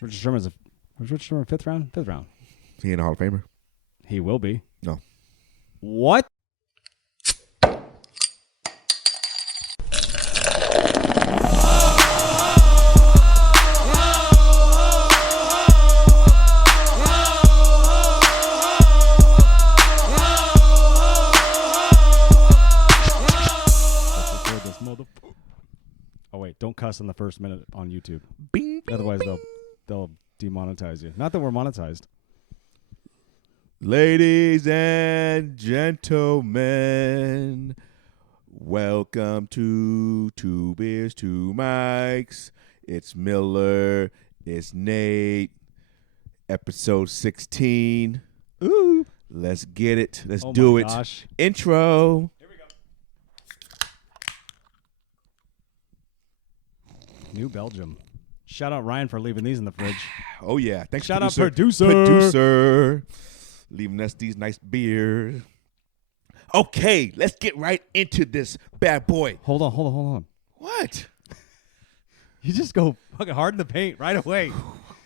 Richard Sherman's was Richard Sherman fifth round? Fifth round. Is he in the Hall of Famer? He will be. No. What? Oh wait, don't cuss in the first minute on YouTube. Bing, bing, Otherwise bing. they'll demonetize you. Not that we're monetized. Ladies and gentlemen, welcome to Two Beers, Two Mics. It's Miller. It's Nate. Episode 16. Ooh. Let's get it. Let's do it. Gosh. Intro. Here we go. New Belgium. Shout out Ryan for leaving these in the fridge. Oh, yeah. Thanks, Shout out producer. Producer. Leaving us these nice beers. Okay, let's get right into this bad boy. Hold on. What? You just go fucking hard in the paint right away.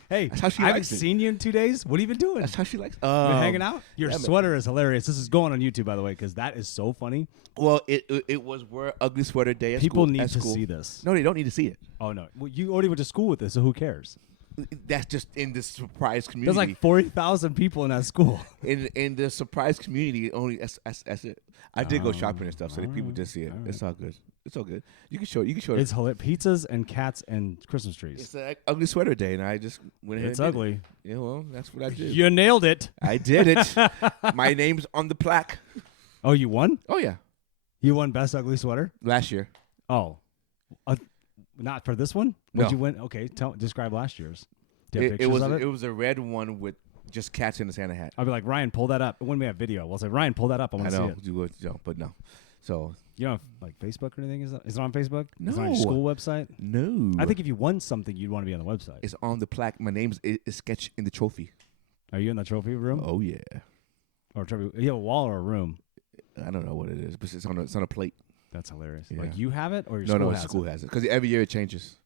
Hey, That's how she I haven't likes it. seen you in 2 days. What have you been doing? That's how she likes. You been hanging out? Your yeah, man. sweater is hilarious. This is going on YouTube, by the way, because that is so funny. Well, it was wear ugly sweater day at People school. need at to school. see this. No, they don't need to see it. Oh, no. Well, you already went to school with this, so who cares? That's just in the surprise There's community. like 40,000 people in that school. in the surprise community, only that's it. I did go shopping and stuff, so the people just see it. All It's all good. It's all good. You can show it. It's hilarious. Pizzas and cats and Christmas trees. It's an ugly sweater day, and I just went ahead. It's and did ugly. it. Yeah, well, that's what I did. You nailed it. I did it. My name's on the plaque. Oh, you won? Oh yeah, You won Best Ugly Sweater? last year. Oh. Not for this one? No. What'd you win? Okay, describe last year's. Do you have It pictures was of it? it was a red one with just cats in the Santa hat. I'll be like, Ryan, pull that up. When we have video, we'll say, Ryan, pull that up. I I want to see know, it. you would, but no. So You don't have like Facebook or anything? Is it on Facebook? Is it on No. your school website? no, I think if you won something, you'd want to be on the website. it's on the plaque. My name's is sketched in the trophy. Are you in the trophy room? Oh yeah. Or trophy? You have a wall or a room? I don't know what it is, but it's on a plate. That's hilarious. Yeah. Like you have it or your No, school the has school it? has it because every year it changes.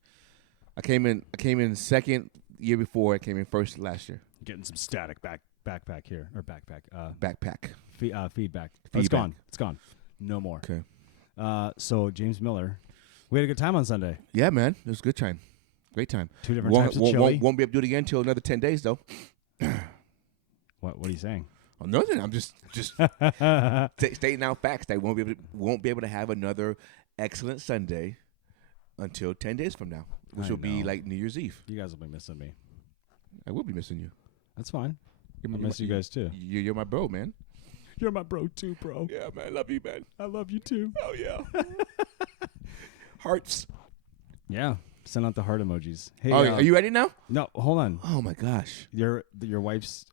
I came in second year before. I came in first last year. Getting some static backpack here or backpack. Backpack. Feedback. Oh, it's gone. It's gone. No more. Okay. So James Miller, we had a good time on Sunday. Yeah, man, it was a good time. Great time. 2 different types of chili. Won't be able to do it again until another 10 days though. What are you saying? Oh, nothing. I'm just stating out facts. That won't be able to have another excellent Sunday until 10 days from now, which I will be know. like New Year's Eve. You guys will be missing me. I will be missing you. That's fine. I You're miss you guys too. You're my bro, man. You're my bro too, bro. Yeah, man. I love you, man. I love you too. Oh yeah. Hearts. Yeah. Send out the heart emojis. Hey, Oh, are you ready now? No, hold on. Oh my gosh. Your wife's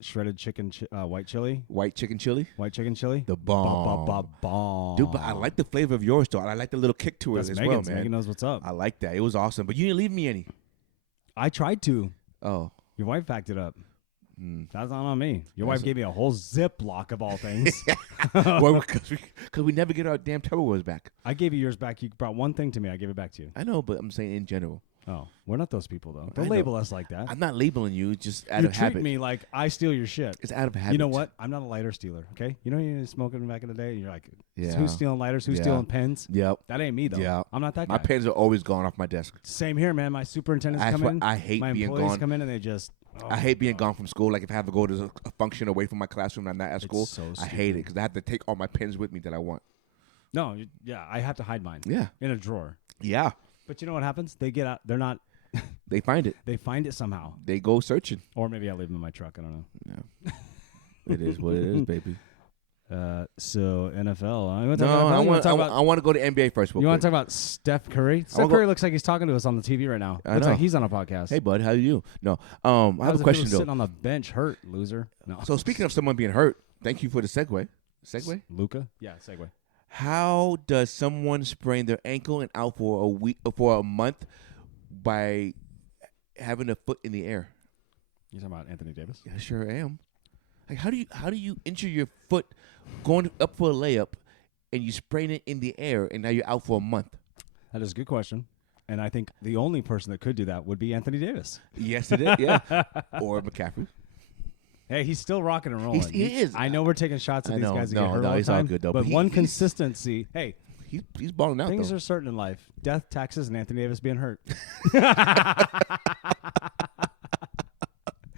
shredded chicken white chili, White chicken chili. white chicken chili. The bomb. Bomb. Dude, but I like the flavor of yours, though. I like the little kick to it That's as Megan's. well, man. Megan knows what's up. I like that. It was awesome. But you didn't leave me any. I tried to. Oh. Your wife backed it up. Mm. That's not on me. Your wife That's gave me a whole Ziploc of all things. Well, because we never get our damn Tupperwares back. I gave you yours back. You brought one thing to me. I gave it back to you. I know, but I'm saying in general. Oh, we're not those people though. I Don't know. label us like that. I'm not labeling you, just out You of treat habit. me like I steal your shit. It's out of habit. You know what? I'm not a lighter stealer. Okay. You know you were smoking back in the day, and you're like, Yeah. who's stealing lighters? Who's Yeah. stealing pens? Yep. That ain't me though. Yeah. I'm not that guy. My pens are always gone off my desk. Same here, man. My superintendents come in. I hate My being employees gone. come in and they just. I hate being gone from school. Like if I have to go to a function away from my classroom and I'm not at school, so I hate it because I have to take all my pens with me that I want. No, yeah, I have to hide mine. Yeah. In a drawer. Yeah. But you know what happens? They get out. They're not. They find it. They find it somehow. They go searching. Or maybe I leave them in my truck. I don't know. Yeah. It is what it is, baby. So NFL. You want No, to talk about? I want to go to NBA first. You want to talk about Steph Curry? Steph Curry looks like he's talking to us on the TV right now. I Looks know. like he's on a podcast. Hey, bud, how are you? No, I have a question though. Sitting on the bench, hurt loser. No. So speaking of someone being hurt, thank you for the segue. Segue. Luca? Yeah, segue. How does someone sprain their ankle and out for a week for a month by having a foot in the air? You talking about Anthony Davis? Yeah, I sure am. Like, how do you injure your foot going up for a layup and you sprain it in the air and now you're out for a month? That is a good question. And I think the only person that could do that would be Anthony Davis. Yes, it is. Yeah, or McCaffrey. Hey, he's still rocking and rolling. He is. I know we're taking shots at I these know. guys that No, get hurt no, all the it's all time. good, though. But But one he's- consistency. Hey, He's balling out. things though. are certain in life: death, taxes, and Anthony Davis being hurt.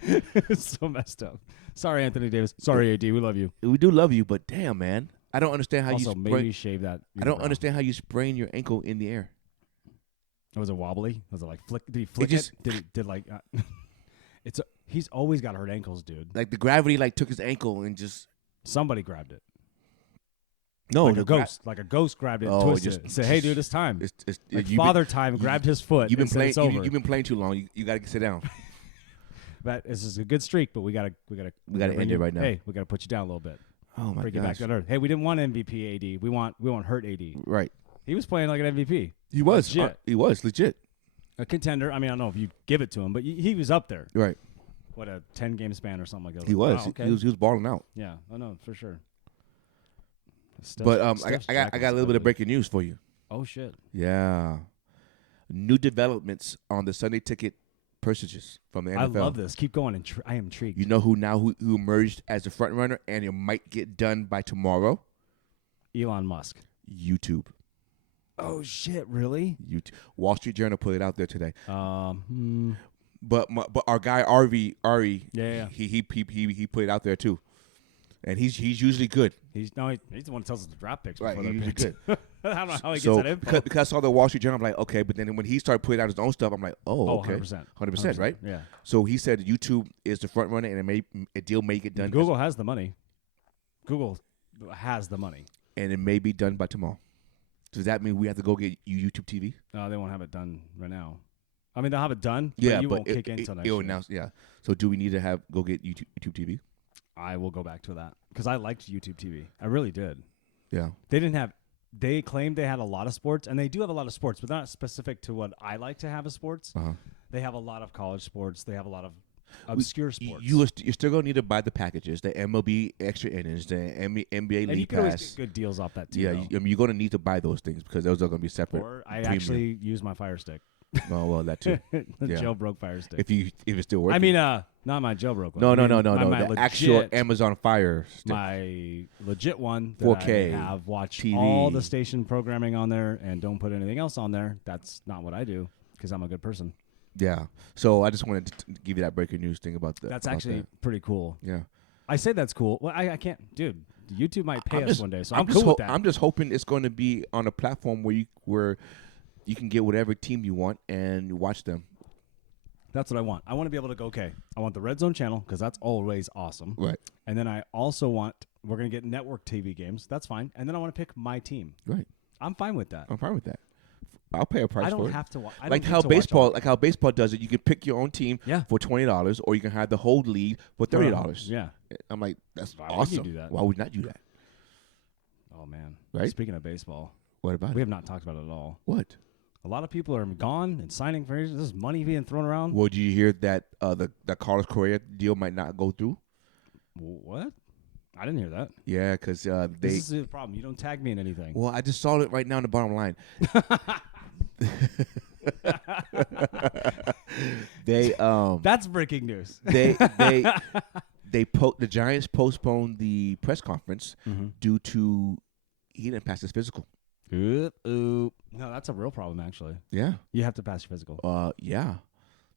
It's so messed up. Sorry, Anthony Davis. Sorry, AD. We love you. We do love you, but damn, man, I don't understand how Also, you maybe sprain. shave that. I don't understand how you sprain your ankle in the air. Was it wobbly? Was it like flick? Did he flick just- it? Did he did like? He's always got hurt ankles, dude. Like the gravity, like took his ankle and just Somebody grabbed it. no, Like the a ghost. Like a ghost grabbed it and Oh, twisted just- it. And said, hey, dude, it's time. It's Like you've father time you- grabbed his foot. You've been and said playing. It's over. You've been playing too long. You got to sit down. This is a good streak, but we gotta gotta bring end you- it right now. Hey, we gotta put you down a little bit. Oh my Bring you back gosh! to earth. Hey, we didn't want MVP AD. We want hurt AD. Right. He was playing like an MVP, He was. Legit. He was legit. a contender. I mean, I don't know if you give it to him, but he was up there. Right. What, a 10-game span or something like that? He was. Wow, okay. He was balling out. Yeah, I know for sure. But Steph's I got a little bit of breaking news for you. Oh shit! Yeah. New developments on the Sunday ticket purchases from the NFL. I love this. Keep going. I am intrigued. You know who emerged as the front runner and it might get done by tomorrow? Elon Musk. YouTube. Oh shit! Really? YouTube. Wall Street Journal put it out there today. Hmm. But our guy Ari, Yeah. he put it out there too, and he's usually good. He's the one who tells us the draft picks. Right, Before they're he's picked. good. I don't know how he So gets that info. because I saw the Wall Street Journal, I'm like, okay. But then when he started putting out his own stuff, I'm like, oh, okay, 100%, right? Yeah. So he said YouTube is the front runner, and a deal may get done. Google has the money. Google has the money. And it may be done by tomorrow. Does that mean we have to go get YouTube TV? No, they won't have it done right now. I mean, they'll have it done. Yeah, but you but won't kick in until next it'll year. announce. Yeah. So do we need to go get YouTube TV? I will go back to that because I liked YouTube TV. I really did. Yeah. They claimed they had a lot of sports, and they do have a lot of sports, but not specific to what I like to have as sports. Uh-huh. They have a lot of college sports. They have a lot of obscure sports. You're still gonna need to buy the packages, the MLB extra innings, the NBA and League you can always Pass. get good deals off that too. Yeah, though. you're gonna need to buy those things because those are gonna be separate. Or I premium. actually use my Fire Stick. Oh well, that too. The Yeah. jailbroke Fire Stick. if it's still working. I mean, not my jailbroke one. no. My The legit, actual Amazon Fire stick. my legit one that 4K I have watched TV. all the station programming on there and don't put anything else on there. That's not what I do because I'm a good person. Yeah. So I just wanted to give you that breaking news thing about that. That's about actually that. pretty cool. Yeah. I say that's cool. Well, I can't, dude. YouTube might pay I'm us just- one day, so I'm I'm just cool with that. I'm just hoping it's going to be on a platform where you can get whatever team you want and watch them. That's what I want. I want to be able to go, okay, I want the Red Zone channel because that's always awesome. Right. And then I also want, we're going to get network TV games. That's fine. And then I want to pick my team. Right. I'm fine with that. I'm fine with that. I'll pay a price I for don't it. have to watch. Like how baseball does it. You can pick your own team Yeah. for $20, or you can have the whole league for $30. Yeah. I'm like, that's Why would awesome. you do that? Why would you not do that? Oh, man. Right? Speaking of baseball, What about we it? have not talked about it at all. What? A lot of people are gone and signing for this money being thrown around. Well, did you hear that the Carlos Correa deal might not go through? What? I didn't hear that. Yeah, because This they. is the problem. You don't tag me in anything. Well, I just saw it right now in the bottom line. They That's breaking news. the Giants postponed the press conference Mm-hmm. due to he didn't pass his physical. No, that's a real problem, actually. Yeah. You have to pass your physical. Yeah.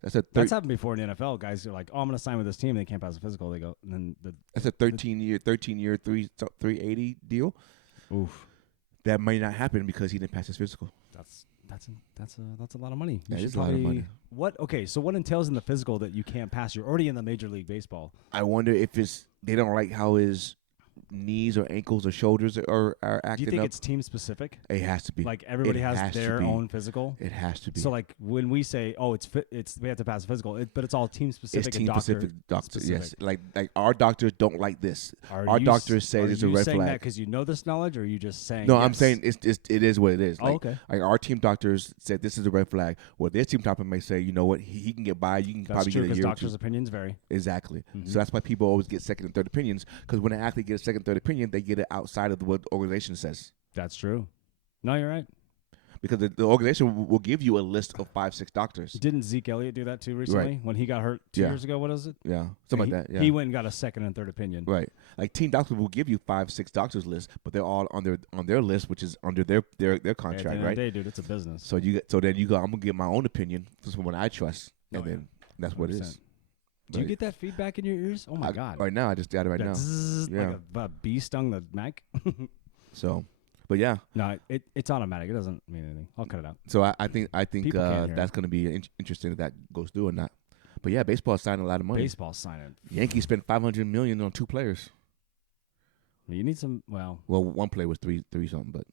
That's That's happened before in the NFL. Guys are like, oh, I'm going to sign with this team. They can't pass a physical. They go, and then that's a 13-year 380 deal. oof. That might not happen because he didn't pass his physical. That's a lot of money. That You is should a lot of probably- money. What? Okay, so what entails in the physical that you can't pass? You're already in the Major League Baseball. I wonder if they don't like how his knees or ankles or shoulders are Do acting you think up. it's team specific? It has to be. Like everybody It has to their be. own physical. It has to be. So like when we say, oh, it's we have to pass a physical, but it's all team specific. it's team and doctor specific doctor. Yes, specific. like our doctors don't like this. Are Our you doctors say are it's a you red saying flag. that because you know this knowledge, or are you just saying? No, I'm yes? saying it is what it is. Oh, Like, okay. Like our team doctors said this is a red flag. Well, their team doctor may say, you know what, he can get by. You can That's probably true get a because year or doctors' two. opinions vary. Exactly. Mhm. So that's why people always get second and third opinions, because when an athlete gets a second, third opinion, they get it outside of what the organization says. That's true. No, you're right. because the organization will give you a list of 5-6 doctors. Didn't Zeke Elliott do that too recently when he got hurt 2 years ago? What is it? Yeah, something like that. Yeah, he went and got a second and third opinion. Right, like team doctors will give you 5-6 doctors list, but they're all on their list, which is under their contract, At the end right? of the day, dude, it's a business. So then you go. I'm gonna give my own opinion for someone I trust, and Oh, yeah. then that's what it is. Do you get that feedback in your ears? Oh my god! Right now, I just got it right That now. zzz, Yeah. like a bee stung the mic. So, but yeah. No, it's automatic. It doesn't mean anything. I'll cut it out. So I think People can't hear that's going to be interesting if that goes through or not. But yeah, baseball signing a lot of money. Baseball signing. Yankees spent $500 million on 2 players. You need some. Well, one player was three something, but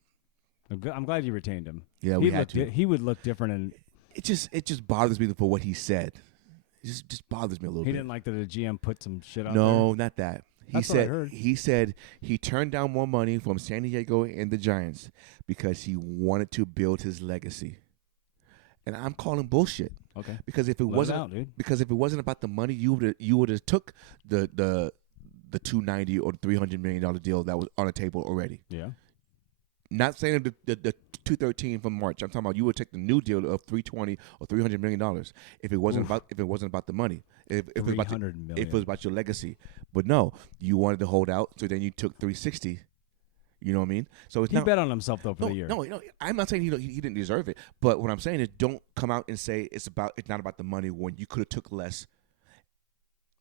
I'm glad you retained him. yeah, we had to. He would look different, and It just bothers me for what he said. It just bothers me a little he bit. didn't like that the GM put some shit out No, not that. That's what I heard. He said he turned down more money from San Diego and the Giants because he wanted to build his legacy. And I'm calling bullshit. there. Okay. Because if it wasn't about the money, you would have took the $290 or $300 million deal that was on the table already. Yeah. Not saying the 213 from March. I'm talking about you would take the new deal of $320 or $300 million if it wasn't about the money. If it was about if it was about your legacy. But no, you wanted to hold out, so then you took 360. You know what I mean? So He bet on himself though for the year. No, I'm not saying he didn't deserve it. But what I'm saying is, don't come out and say it's not about the money when you could have took less,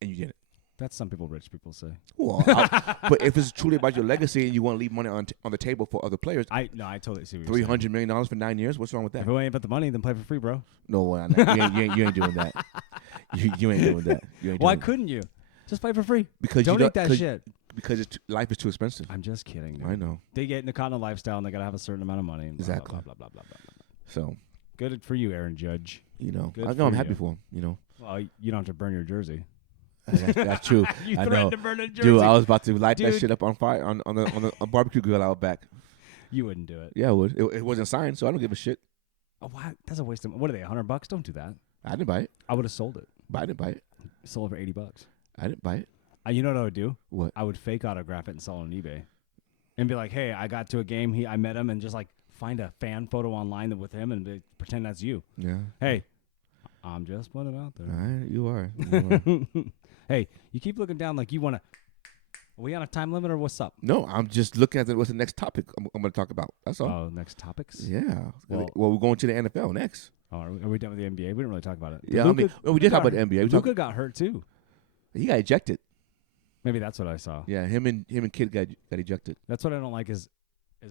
and you didn't. That's some rich people say. Well, but if it's truly about your legacy and you want to leave money on the table for other players, I totally see what you're saying. $300 million for 9 years. What's wrong with that? If it ain't about the money, then play for free, bro. No, you ain't doing that. You ain't doing that. Why couldn't you? Just play for free. Because don't eat that shit. Because life is too expensive. I'm just kidding. Dude. I know. They get in the Cotton lifestyle and they gotta have a certain amount of money. And Exactly. Blah, blah, blah, blah, blah, blah. So Good for you, Aaron Judge. I know I'm happy for him. Well, you don't have to burn your jersey. That's true. You I threatened know. to burn a jersey. Dude, I was about to light that shit up on fire on a barbecue grill out back. You wouldn't do it. Yeah, I would. It wasn't signed, so I don't give a shit. Oh, what? That's a waste of. What are they? $100? Don't do that. I didn't buy it. I would have sold it. But I didn't buy it. Sold it for $80. I didn't buy it. You know what I would do? What? I would fake autograph it and sell it on eBay, and be like, "Hey, I got to a game. I met him, and just like find a fan photo online with him and pretend that's you. Yeah. Hey, I'm just putting it out there. All right, you are. Hey, you keep looking down like you want to. Are we on a time limit or what's up? No, I'm just looking at what's the next topic I'm going to talk about. That's all. Oh, next topics? Yeah. Well, we're going to the NFL next. Oh, are we done with the NBA? We didn't really talk about it. Yeah, we did talk about the NBA. Luka got hurt too. He got ejected. Maybe that's what I saw. Yeah, him and Kid got ejected. That's what I don't like is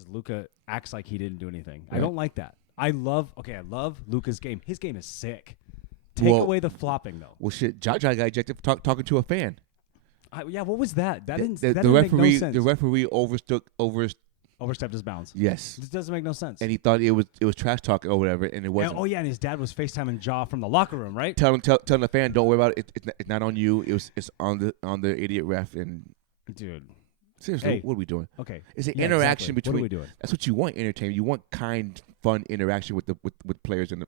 Luka acts like he didn't do anything. Right. I don't like that. I love Luka's game. His game is sick. Take away the flopping though. Well, shit, Jaja got ejected for talking to a fan. Yeah, what was that? That didn't The make no sense. The referee Overstepped his bounds. Yes. This doesn't make no sense. And he thought it was trash talk or whatever, and it wasn't. And his dad was FaceTiming Jaw from the locker room, right? Telling the fan, don't worry about it. It's not on you. It's on the idiot ref. And dude, seriously, what are we doing? Okay, it's an interaction exactly. between. What are we doing? That's what you want. Entertainment. You want kind, fun interaction with players and.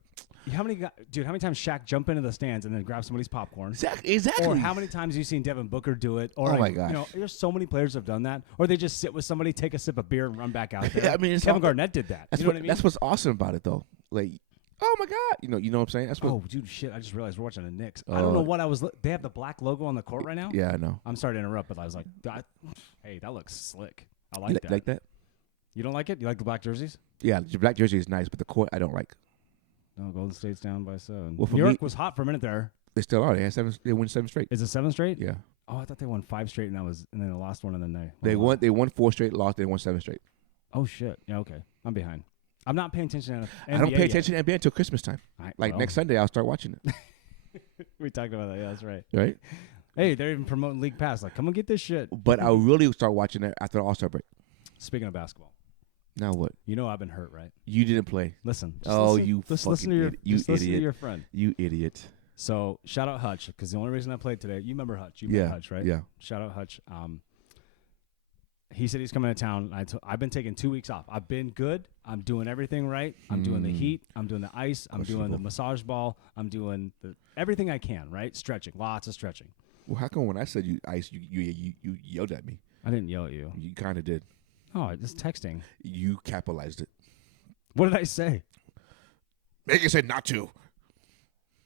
How many times Shaq jump into the stands and then grab somebody's popcorn? Exactly. Or how many times have you seen Devin Booker do it? Or my gosh. There's so many players have done that. Or they just sit with somebody, take a sip of beer, and run back out there. I mean, Kevin Garnett did that. That's you know what I mean? That's what's awesome about it, though. Like, oh my God, you know what I'm saying? That's what. Oh, dude, shit! I just realized we're watching the Knicks. I don't know what I was. They have the black logo on the court right now. Yeah, I know. I'm sorry to interrupt, but I was like, hey, that looks slick. I like that. Like that? You don't like it? You like the black jerseys? Yeah, the black jersey is nice, but the court I don't like. No, Golden State's down by 7. Well, New York was hot for a minute there. They still are. They won 7 straight. Is it 7 straight? Yeah. Oh, I thought they won 5 straight, and then the last one, and then they won. They won 4 straight, lost. They won 7 straight. Oh shit! Yeah, okay. I'm behind. I'm not paying attention to NBA I don't pay yet. attention to NBA until Christmas time. Next Sunday, I'll start watching it. We talked about that. Yeah, that's right. Right. Hey, they're even promoting League Pass. Like, come and get this shit. But I'll really start watching it after the All-Star break. Speaking of basketball. Now what? You know I've been hurt, right? You didn't play. Listen. Listen to your friend. You idiot. So shout out Hutch, because the only reason I played today, you remember Hutch? You met Hutch, right? Yeah. Shout out Hutch. He said he's coming to town. I've been taking 2 weeks off. I've been good. I'm doing everything right. I'm doing the heat. I'm doing the ice. I'm doing the massage ball. I'm doing everything I can, right? Stretching. Lots of stretching. Well, how come when I said you ice, you yelled at me? I didn't yell at you. You kind of did. Oh, just texting. You capitalized it. What did I say? Megan said not to.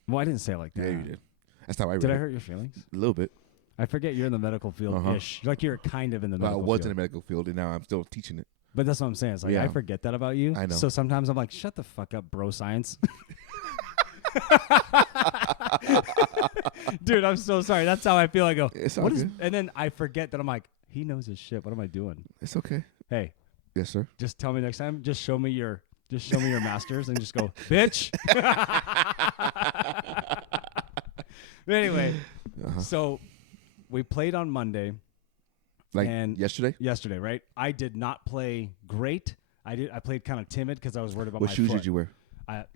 Well, I didn't say it like that. Yeah, you did. That's how I read Did it. I hurt your feelings? A little bit. I forget you're in the medical field-ish. Like you're kind of in the medical I was field. in the medical field, and now I'm still teaching it. But that's what I'm saying. It's like I forget that about you. I know. So sometimes I'm like, shut the fuck up, bro science. Dude, I'm so sorry. That's how I feel. I go, It's all what is? good. And then I forget that I'm like, he knows his shit. What am I doing? It's okay. Hey, Yes, sir. just tell me next time. Just show me your masters and just go, bitch. But anyway, so we played on Monday. Like and yesterday, right? I did not play great. I played kind of timid because I was worried about what my shoes foot. did you wear?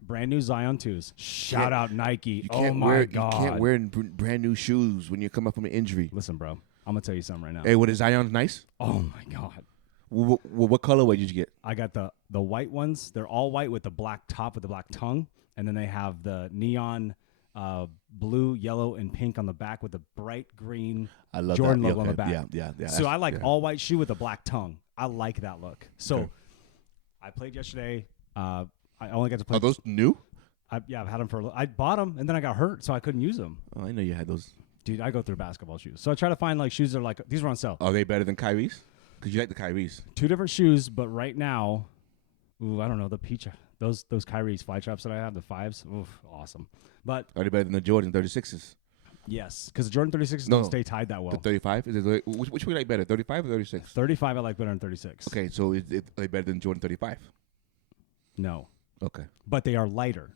Brand new Zion 2s. Shout out Nike. Oh my God. You can't wear brand new shoes when you come up from an injury. Listen, bro. I'm gonna tell you something right now. Hey, what is Zion's nice? Oh my God. What colorway did you get? I got the white ones. They're all white with the black top with the black tongue, and then they have the neon blue, yellow, and pink on the back with the bright green Jordan logo on the back. Yeah. So I like all white shoe with a black tongue. I like that look. So I played yesterday. I only got to play. Are those new? I've had them for I bought them, and then I got hurt, so I couldn't use them. Oh, I know you had those. Dude, I go through basketball shoes. So I try to find like shoes that are like, these were on sale. Are they better than Kyrie's? Because you like the Kyrie's. Two different shoes, but right now, I don't know, the peach, those Kyrie's fly traps that I have, the 5s, awesome. But are they better than the Jordan 36s? Yes, because the Jordan 36s don't stay tied that well. The 35? Which one you like better, 35 or 36? 35 I like better than 36. Okay, so are they better than Jordan 35? No. Okay. But they are lighter.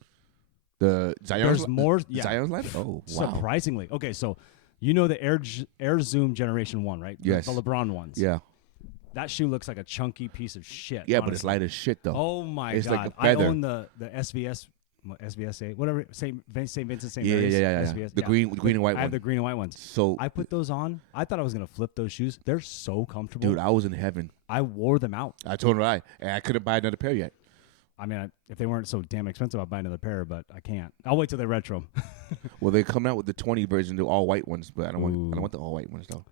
The Zion's There's more. Yeah. Zion's lighter? Oh, wow. Surprisingly. Okay, so you know the Air Zoom Generation 1, right? Yes. The LeBron ones. Yeah. That shoe looks like a chunky piece of shit. Yeah, honestly. but it's light as shit, though. Oh, my it's God. Like a feather. I own the SVS, SVSA, whatever, St. Vincent, St. Yeah, Mary's. yeah. SVS. The green and white one. I have the green and white ones. So I put those on. I thought I was going to flip those shoes. They're so comfortable. Dude, I was in heaven. I wore them out. I told her and I couldn't buy another pair yet. I mean, if they weren't so damn expensive, I'd buy another pair, but I can't. I'll wait till they retro 'em. Well, they come out with the 20 version, the all white ones, but I don't want the all white ones though.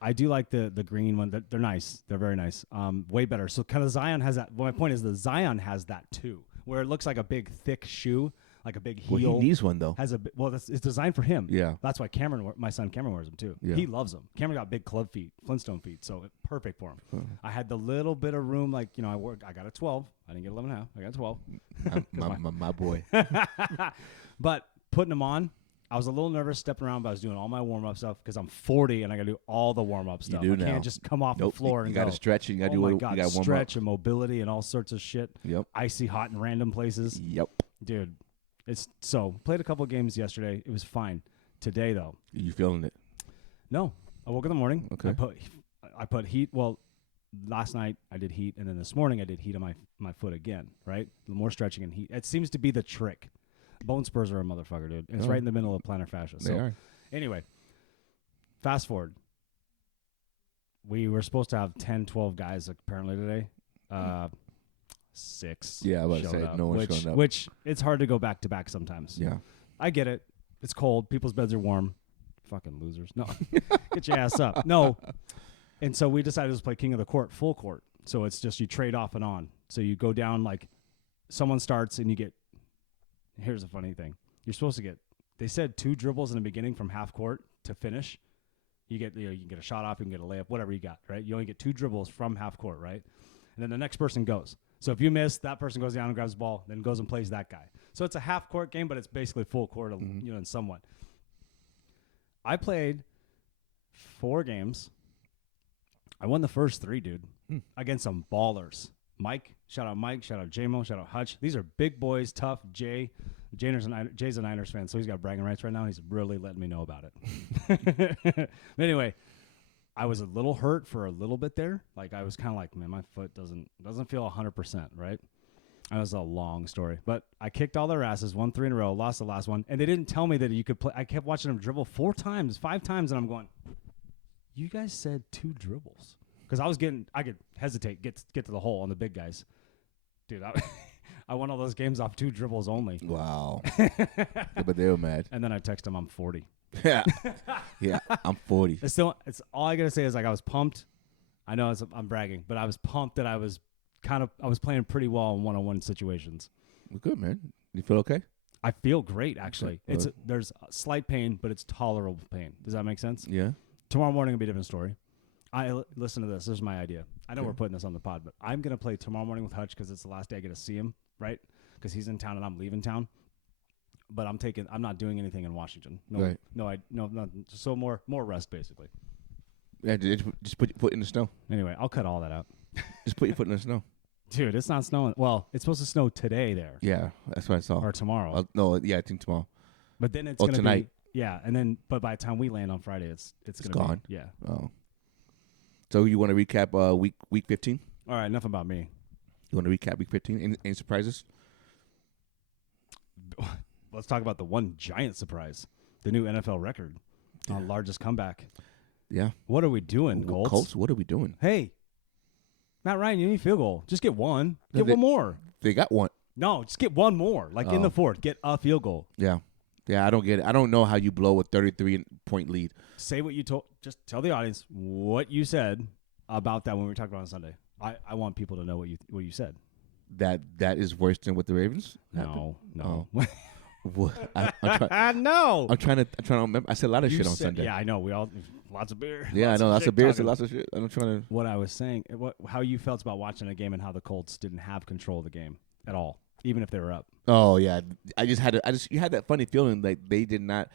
I do like the green one. They're nice. They're very nice. Way better. So kind of Zion has that. Well, my point is the Zion has that too, where it looks like a big thick shoe, like a big heel. Well, he needs one though. It's designed for him. Yeah. That's why my son Cameron wears them too. Yeah. He loves them. Cameron got big club feet, Flintstone feet, so perfect for him. Huh. I had the little bit of room, like I got a 12. I didn't get 11.5. I got a 12. my boy. But putting them on, I was a little nervous stepping around, but I was doing all my warm-up stuff because I'm 40 and I got to do all the warm-up stuff. You do I can't now. just come off the floor and you got to stretch and you got to do my God, you got to warm stretch up. and mobility and all sorts of shit. Yep. Icy hot in random places. Yep. Dude, played a couple games yesterday. It was fine. Today though, You feeling it? no. I woke in the morning. Okay. I put heat. Well, last night I did heat, and then this morning I did heat on my foot again. Right, more stretching and heat. It seems to be the trick. Bone spurs are a motherfucker, dude. And it's right in the middle of plantar fascia. They are. Anyway, fast forward. We were supposed to have 10, 12 guys apparently today. 6. Yeah, I was about to say up, no one's showing up. Which it's hard to go back to back sometimes. Yeah. I get it. It's cold. People's beds are warm. Fucking losers. No, get your ass up. No. And so we decided to play King of the Court, full court. So it's just you trade off and on. So you go down like someone starts and you get. Here's a funny thing. You're supposed to get. They said 2 dribbles in the beginning from half court to finish. You can get a shot off, you can get a layup, whatever you got, right? You only get 2 dribbles from half court, right? And then the next person goes. So if you miss, that person goes down and grabs the ball, then goes and plays that guy. So it's a half court game, but it's basically full court, in somewhat. I played 4 games. I won the first 3, dude, against some ballers. Mike, shout out J-Mo, shout out Hutch. These are big boys, tough. Jay's a Niners fan, so he's got bragging rights right now. He's really letting me know about it. But anyway, I was a little hurt for a little bit there. Like I was kind of like, man, my foot doesn't feel 100%, right? That was a long story. But I kicked all their asses, won 3 in a row, lost the last one. And they didn't tell me that you could play. I kept watching them dribble 4 times, 5 times, and I'm going, you guys said 2 dribbles. Because I could hesitate, get to the hole on the big guys. Dude, I won all those games off 2 dribbles only. Wow. Yeah, but they were mad. And then I text them, I'm 40. Yeah. Yeah, I'm 40. It's all I got to say is like I was pumped. I know I'm bragging, but I was pumped that I was I was playing pretty well in one-on-one situations. Well, good, man. You feel okay? I feel great, actually. There's slight pain, but it's tolerable pain. Does that make sense? Yeah. Tomorrow morning will be a different story. Listen to this. This is my idea. I know we're putting this on the pod, but I'm going to play tomorrow morning with Hutch because it's the last day I get to see him, right? Because he's in town and I'm leaving town. But I'm not doing anything in Washington. No, nothing. So more rest, basically. Yeah, just put your foot in the snow. Anyway, I'll cut all that out. Just put your foot in the snow. Dude, it's not snowing. Well, it's supposed to snow today there. Yeah, that's what I saw. Or tomorrow. I think tomorrow. But then it's going to tonight. Be... Yeah, but by the time we land on Friday, it's going to be... gone? Yeah. Oh. So you want to recap week 15? All right, enough about me. You want to recap week 15? Any surprises? Let's talk about the one giant surprise. The new NFL record on largest comeback. Yeah. What are we doing, Colts? Colts, what are we doing? Hey, Matt Ryan, you need a field goal. Just get one. Get one more. They got one. No, just get one more. Like in the fourth, get a field goal. Yeah. Yeah, I don't get it. I don't know how you blow a 33-point lead. Say what you told. Just tell the audience what you said about that when we were talking about it on Sunday. I want people to know what you said. That is worse than what the Ravens happened? No. Oh. What? No. I'm trying to remember. I said a lot of shit on Sunday. Yeah, I know. We all lots of beer. Yeah, I know. Lots of beer. So lots of shit. I'm trying to. What I was saying, how you felt about watching a game and how the Colts didn't have control of the game at all, even if they were up. Oh yeah, you had that funny feeling like they didn't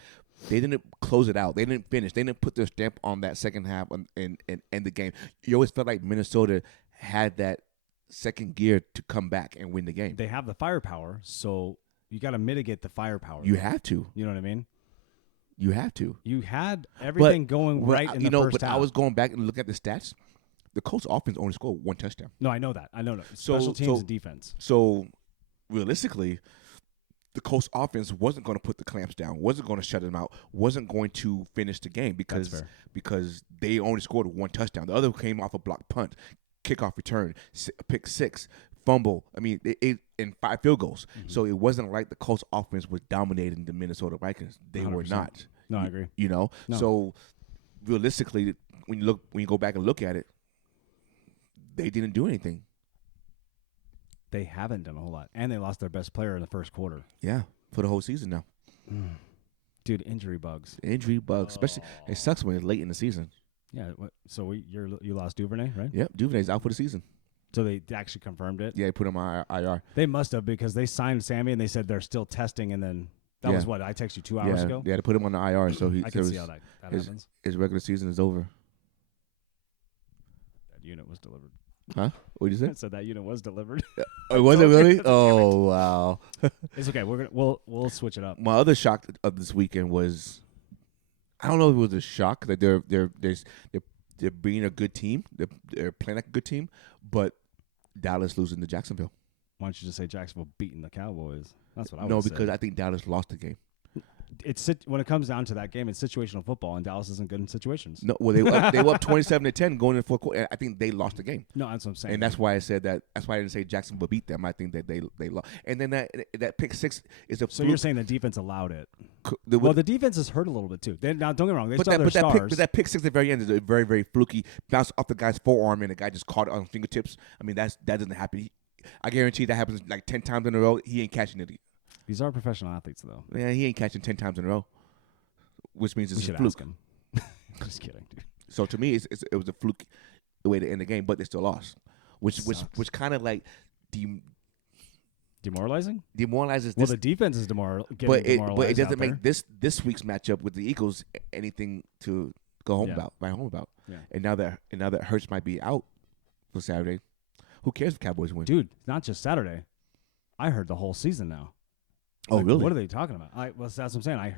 close it out. They didn't finish. They didn't put their stamp on that second half and end the game. You always felt like Minnesota had that second gear to come back and win the game. They have the firepower, so you got to mitigate the firepower. You have to. You know what I mean? You have to. You had everything going right in the first half. I was going back and looking at the stats. The Colts offense only scored one touchdown. No, I know that. Special teams and defense. So realistically, the Colts offense wasn't going to put the clamps down, wasn't going to shut them out, wasn't going to finish the game because they only scored one touchdown. The other came off a blocked punt, kickoff return, pick six, fumble. I mean, and 5 field goals. Mm-hmm. So it wasn't like the Colts offense was dominating the Minnesota Vikings. They 100%. Were not. No, I agree. You know, so realistically, when you go back and look at it, they didn't do anything. They haven't done a whole lot, and they lost their best player in the first quarter. Yeah, for the whole season now. Dude, injury bugs. Especially it sucks when it's late in the season. Yeah. So you lost Duvernay, right? Yep, Duvernay's out for the season. So they actually confirmed it? Yeah, they put him on IR. They must have, because they signed Sammy and they said they're still testing, and then that was what I texted you 2 hours ago? Yeah, to put him on the IR. So I can see how that happens. His regular season is over. That unit was delivered. Huh? What did you say? I said that unit was delivered. Oh, was it really? Oh, wow. It's okay. We'll switch it up. My other shock of this weekend was, I don't know if it was a shock that they're being a good team. They're playing like a good team, but Dallas losing to Jacksonville. Why don't you just say Jacksonville beating the Cowboys? That's what I would say. No, say. because I think Dallas lost the game. When it comes down to that game, it's situational football, and Dallas isn't good in situations. No, well, they were up 27-10 going into the fourth quarter, and I think they lost the game. No, that's what I'm saying. And that's why I said that. That's why I didn't say Jacksonville beat them. I think that they lost. And then that pick six is a. So you're saying the defense allowed it? The defense is hurt a little bit too. Now, don't get me wrong. They still have their stars. But that pick six at the very end is a very, very fluky bounce off the guy's forearm, and the guy just caught it on fingertips. I mean, that doesn't happen. I guarantee that happens like 10 times in a row. He ain't catching it. These are professional athletes, though. Yeah, he ain't catching 10 times in a row, which means it's a fluke. Ask him. Just kidding, dude. So to me, it was a fluke way to end the game, but they still lost, which kind of like demoralizing. Demoralizes. Well, the defense is demoralized. But it doesn't make this week's matchup with the Eagles anything to go home about. Right home about. Yeah. And now that Hurts might be out for Saturday, who cares if Cowboys win? Dude, not just Saturday. I heard the whole season now. Oh, really? What are they talking about? That's what I'm saying. I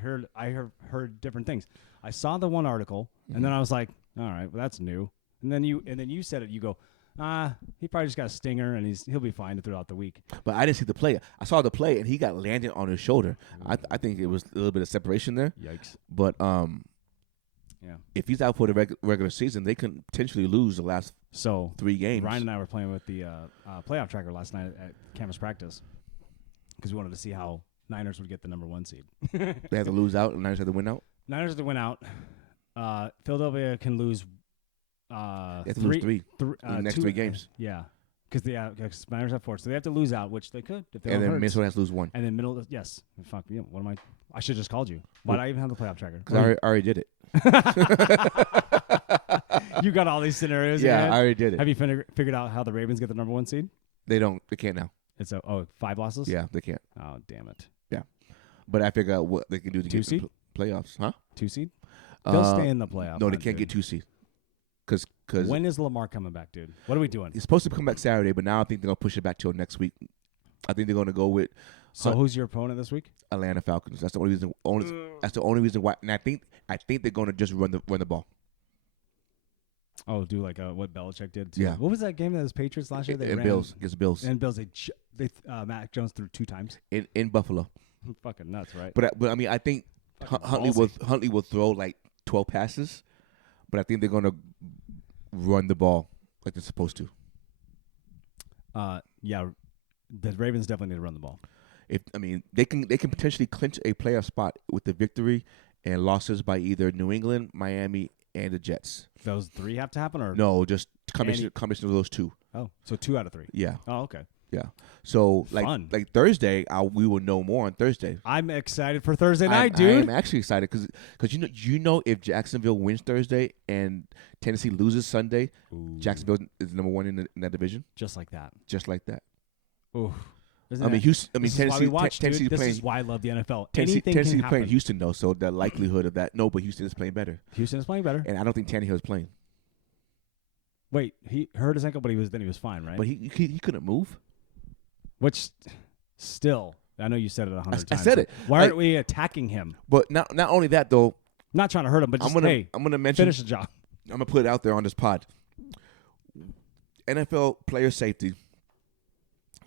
heard different things. I saw the one article, and then I was like, all right, well, that's new. And then you said it. You go, he probably just got a stinger, and he'll be fine throughout the week. But I didn't see the play. I saw the play, and he got landed on his shoulder. I think it was a little bit of separation there. Yikes. But if he's out for the regular season, they can potentially lose the last 3 games. Ryan and I were playing with the playoff tracker last night at Campus practice because we wanted to see how Niners would get the number 1 seed. They had to lose out, and Niners had to win out? Niners had to win out. Philadelphia can lose they have to lose 3 in the next 3 games. Yeah. Because the Niners have 4, so they have to lose out, which they could if they and don't then hurt. Minnesota has to lose 1. And then yes. Fuck me. What am I? I should have just called you. Why did I even have the playoff tracker? Because I already did it. You got all these scenarios. Yeah, I already did it. Have you figured out how the Ravens get the number 1 seed? They don't. They can't now. It's 5 losses. Yeah, they can't. Oh, damn it. Yeah, but I figure out what they can do to 2 get seed? the playoffs, huh? 2 seed. They'll stay in the playoff. No, they can't get 2 seed. Because when is Lamar coming back, dude? What are we doing? He's supposed to come back Saturday, but now I think they're gonna push it back till next week. I think they're gonna go with. So who's your opponent this week? Atlanta Falcons. That's the only reason. That's the only reason why. And I think they're gonna just run the ball. Oh, do like what Belichick did. Too. Yeah. What was that game that was Patriots last year? They and ran, Bills against Bills. And Bills. They Mac Jones threw 2 times. In Buffalo. Fucking nuts, right? But I mean, I think Huntley will throw like 12 passes, but I think they're gonna run the ball like they're supposed to. Yeah, the Ravens definitely need to run the ball. They can potentially clinch a playoff spot with the victory and losses by either New England, Miami, and the Jets. Those 3 have to happen, or no? Just combination of those 2. Oh, so 2 out of 3. Yeah. Oh, okay. Yeah. So Fun. like Thursday, we will know more on Thursday. I'm excited for Thursday night, dude. I'm actually excited because you know if Jacksonville wins Thursday and Tennessee loses Sunday, Jacksonville is number 1 in that division. Just like that. Just like that. Ooh. Tennessee This playing. is why I love the NFL. Tennessee playing Houston though, so the likelihood of that. No, but Houston is playing better. Houston is playing better, and I don't think Tannehill is playing. Wait, he hurt his ankle, but he was fine, right? But he couldn't move. Which, still, I know you said it 100 times. I said it. Why aren't we attacking him? But not only that though. Not trying to hurt him, but just I'm gonna mention, finish the job. I'm gonna put it out there on this pod. NFL player safety.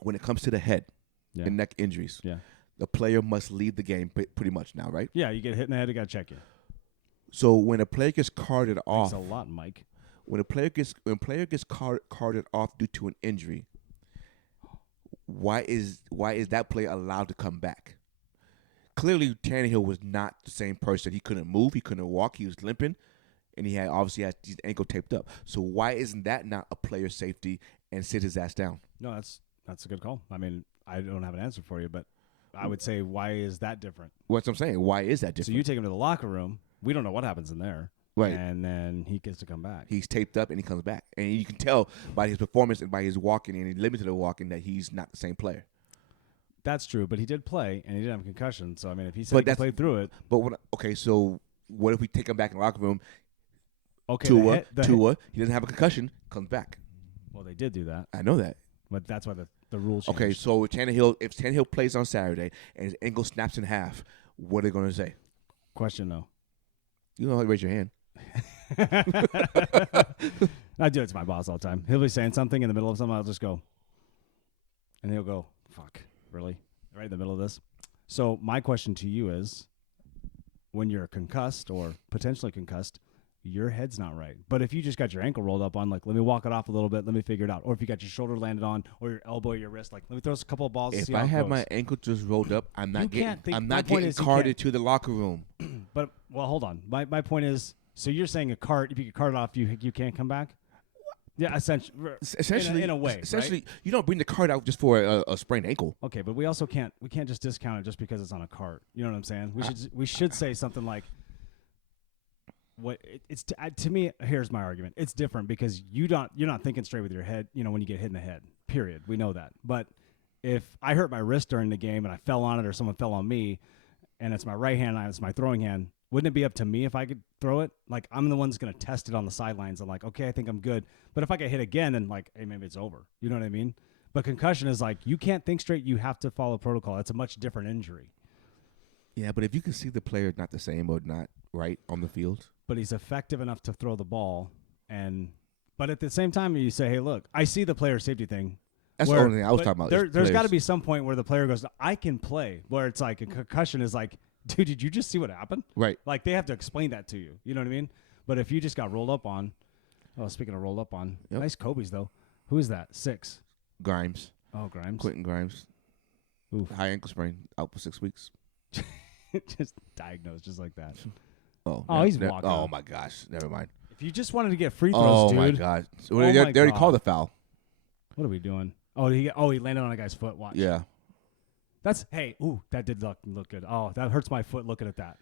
When it comes to the head and neck injuries, the player must leave the game pretty much now, right? Yeah, you get hit in the head, they got to check you. So when a player gets carted off, thanks a lot, Mike. When a player gets carted off due to an injury, why is that player allowed to come back? Clearly, Tannehill was not the same person. He couldn't move, he couldn't walk, he was limping, and he obviously had his ankle taped up. So why isn't that not a player safety and sit his ass down? No, that's a good call. I mean, I don't have an answer for you, but I would say, why is that different? What's I'm saying? Why is that different? So you take him to the locker room. We don't know what happens in there. Right. And then he gets to come back. He's taped up and he comes back. And you can tell by his performance and by his walking and his limited walking that he's not the same player. That's true, but he did play and he didn't have a concussion. So, I mean, if he said he played through it. But so what if we take him back in the locker room? Okay, Tua, he doesn't have a concussion, comes back. Well, they did do that. I know that. But that's why the rules changed. Okay, so if Tannehill plays on Saturday and his ankle snaps in half, what are they going to say? Question, though. You know how to raise your hand. I do it to my boss all the time. He'll be saying something in the middle of something, I'll just go. And he'll go, fuck, really? Right in the middle of this? So my question to you is, when you're concussed or potentially concussed, your head's not right. But if you just got your ankle rolled up on, like, let me walk it off a little bit, let me figure it out. Or if you got your shoulder landed on, or your elbow, or your wrist, like, let me throw a couple of balls. If see how I it have goes. my ankle just rolled up, I'm not getting carted carted to the locker room. But well, hold on. My point is, so you're saying if you get carted off, you can't come back? Yeah, essentially, in a way. Essentially, right? You don't bring the cart out just for a sprained ankle. Okay, but we also can't just discount it just because it's on a cart. You know what I'm saying? We should say something like, to me, here's my argument. It's different because you're not thinking straight with your head, when you get hit in the head. Period. We know that. But if I hurt my wrist during the game and I fell on it or someone fell on me and it's my right hand and it's my throwing hand, wouldn't it be up to me if I could throw it? Like, I'm the one that's going to test it on the sidelines. I'm like, okay, I think I'm good. But if I get hit again, then like, hey, maybe it's over. You know what I mean? But concussion is like, you can't think straight. You have to follow protocol. It's a much different injury. Yeah, but if you can see the player not the same or not right on the field. But he's effective enough to throw the ball. But at the same time, you say, hey, look, I see the player safety thing. That's the only thing I was talking about. There's got to be some point where the player goes, I can play, where it's like a concussion is like, dude, did you just see what happened? Right. Like, they have to explain that to you. You know what I mean? But if you just got rolled up on, speaking of rolled up on, nice Kobe's, though. Who is that? 6. Grimes. Oh, Grimes. Quentin Grimes. Oof. High ankle sprain, out for 6 weeks. Just diagnosed just like that. He's walking. Oh, my gosh. Never mind. If you just wanted to get free throws, dude. Oh, my God. They already called the foul. What are we doing? Oh, he landed on a guy's foot. Watch. Yeah. That did look good. Oh, that hurts my foot looking at that.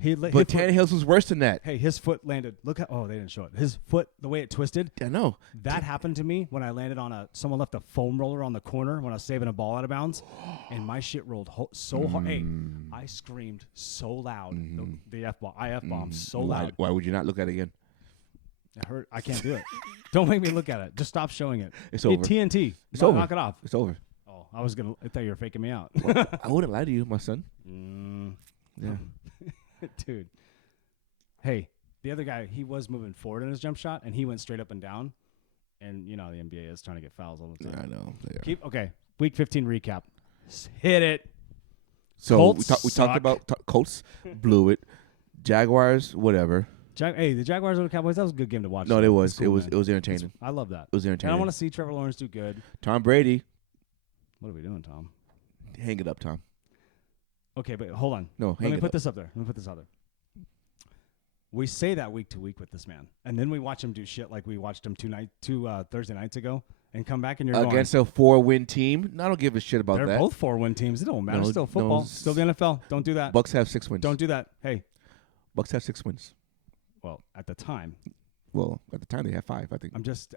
But Tannehill's was worse than that. Hey, his foot landed. Look how. Oh, they didn't show it. His foot, the way it twisted. I know. That happened to me when I landed on someone left a foam roller on the corner when I was saving a ball out of bounds, and my shit rolled so hard. Hey, I screamed so loud. The IF bomb so loud. Why would you not look at it again? It hurt. I can't do it. Don't make me look at it. Just stop showing it. It's over. TNT. It's over. Knock it off. It's over. Oh, I thought you were faking me out. Well, I wouldn't lie to you, my son. Yeah. Dude. Hey, the other guy, he was moving forward in his jump shot, and he went straight up and down. And you know the NBA is trying to get fouls all the time. Yeah, I know. Okay. Week 15 recap. Hit it. So Colts we talked about Colts blew it. Jaguars, whatever. The Jaguars and the Cowboys, that was a good game to watch. No, it was. Cool, it was entertaining. I love that. It was entertaining. And I want to see Trevor Lawrence do good. Tom Brady. What are we doing, Tom? Hang it up, Tom. Okay, but hold on. No, Let me put this up there. We say that week to week with this man, and then we watch him do shit like we watched him two Thursday nights ago, and come back and you're against a 4-win team. I don't give a shit about that. that. They're both 4-win teams. It don't matter. Still football. Still the NFL. Don't do that. Bucks have 6 wins. Don't do that. Hey, Bucks have 6 wins. Well, at the time. Well, at the time they had 5, I think. I'm just.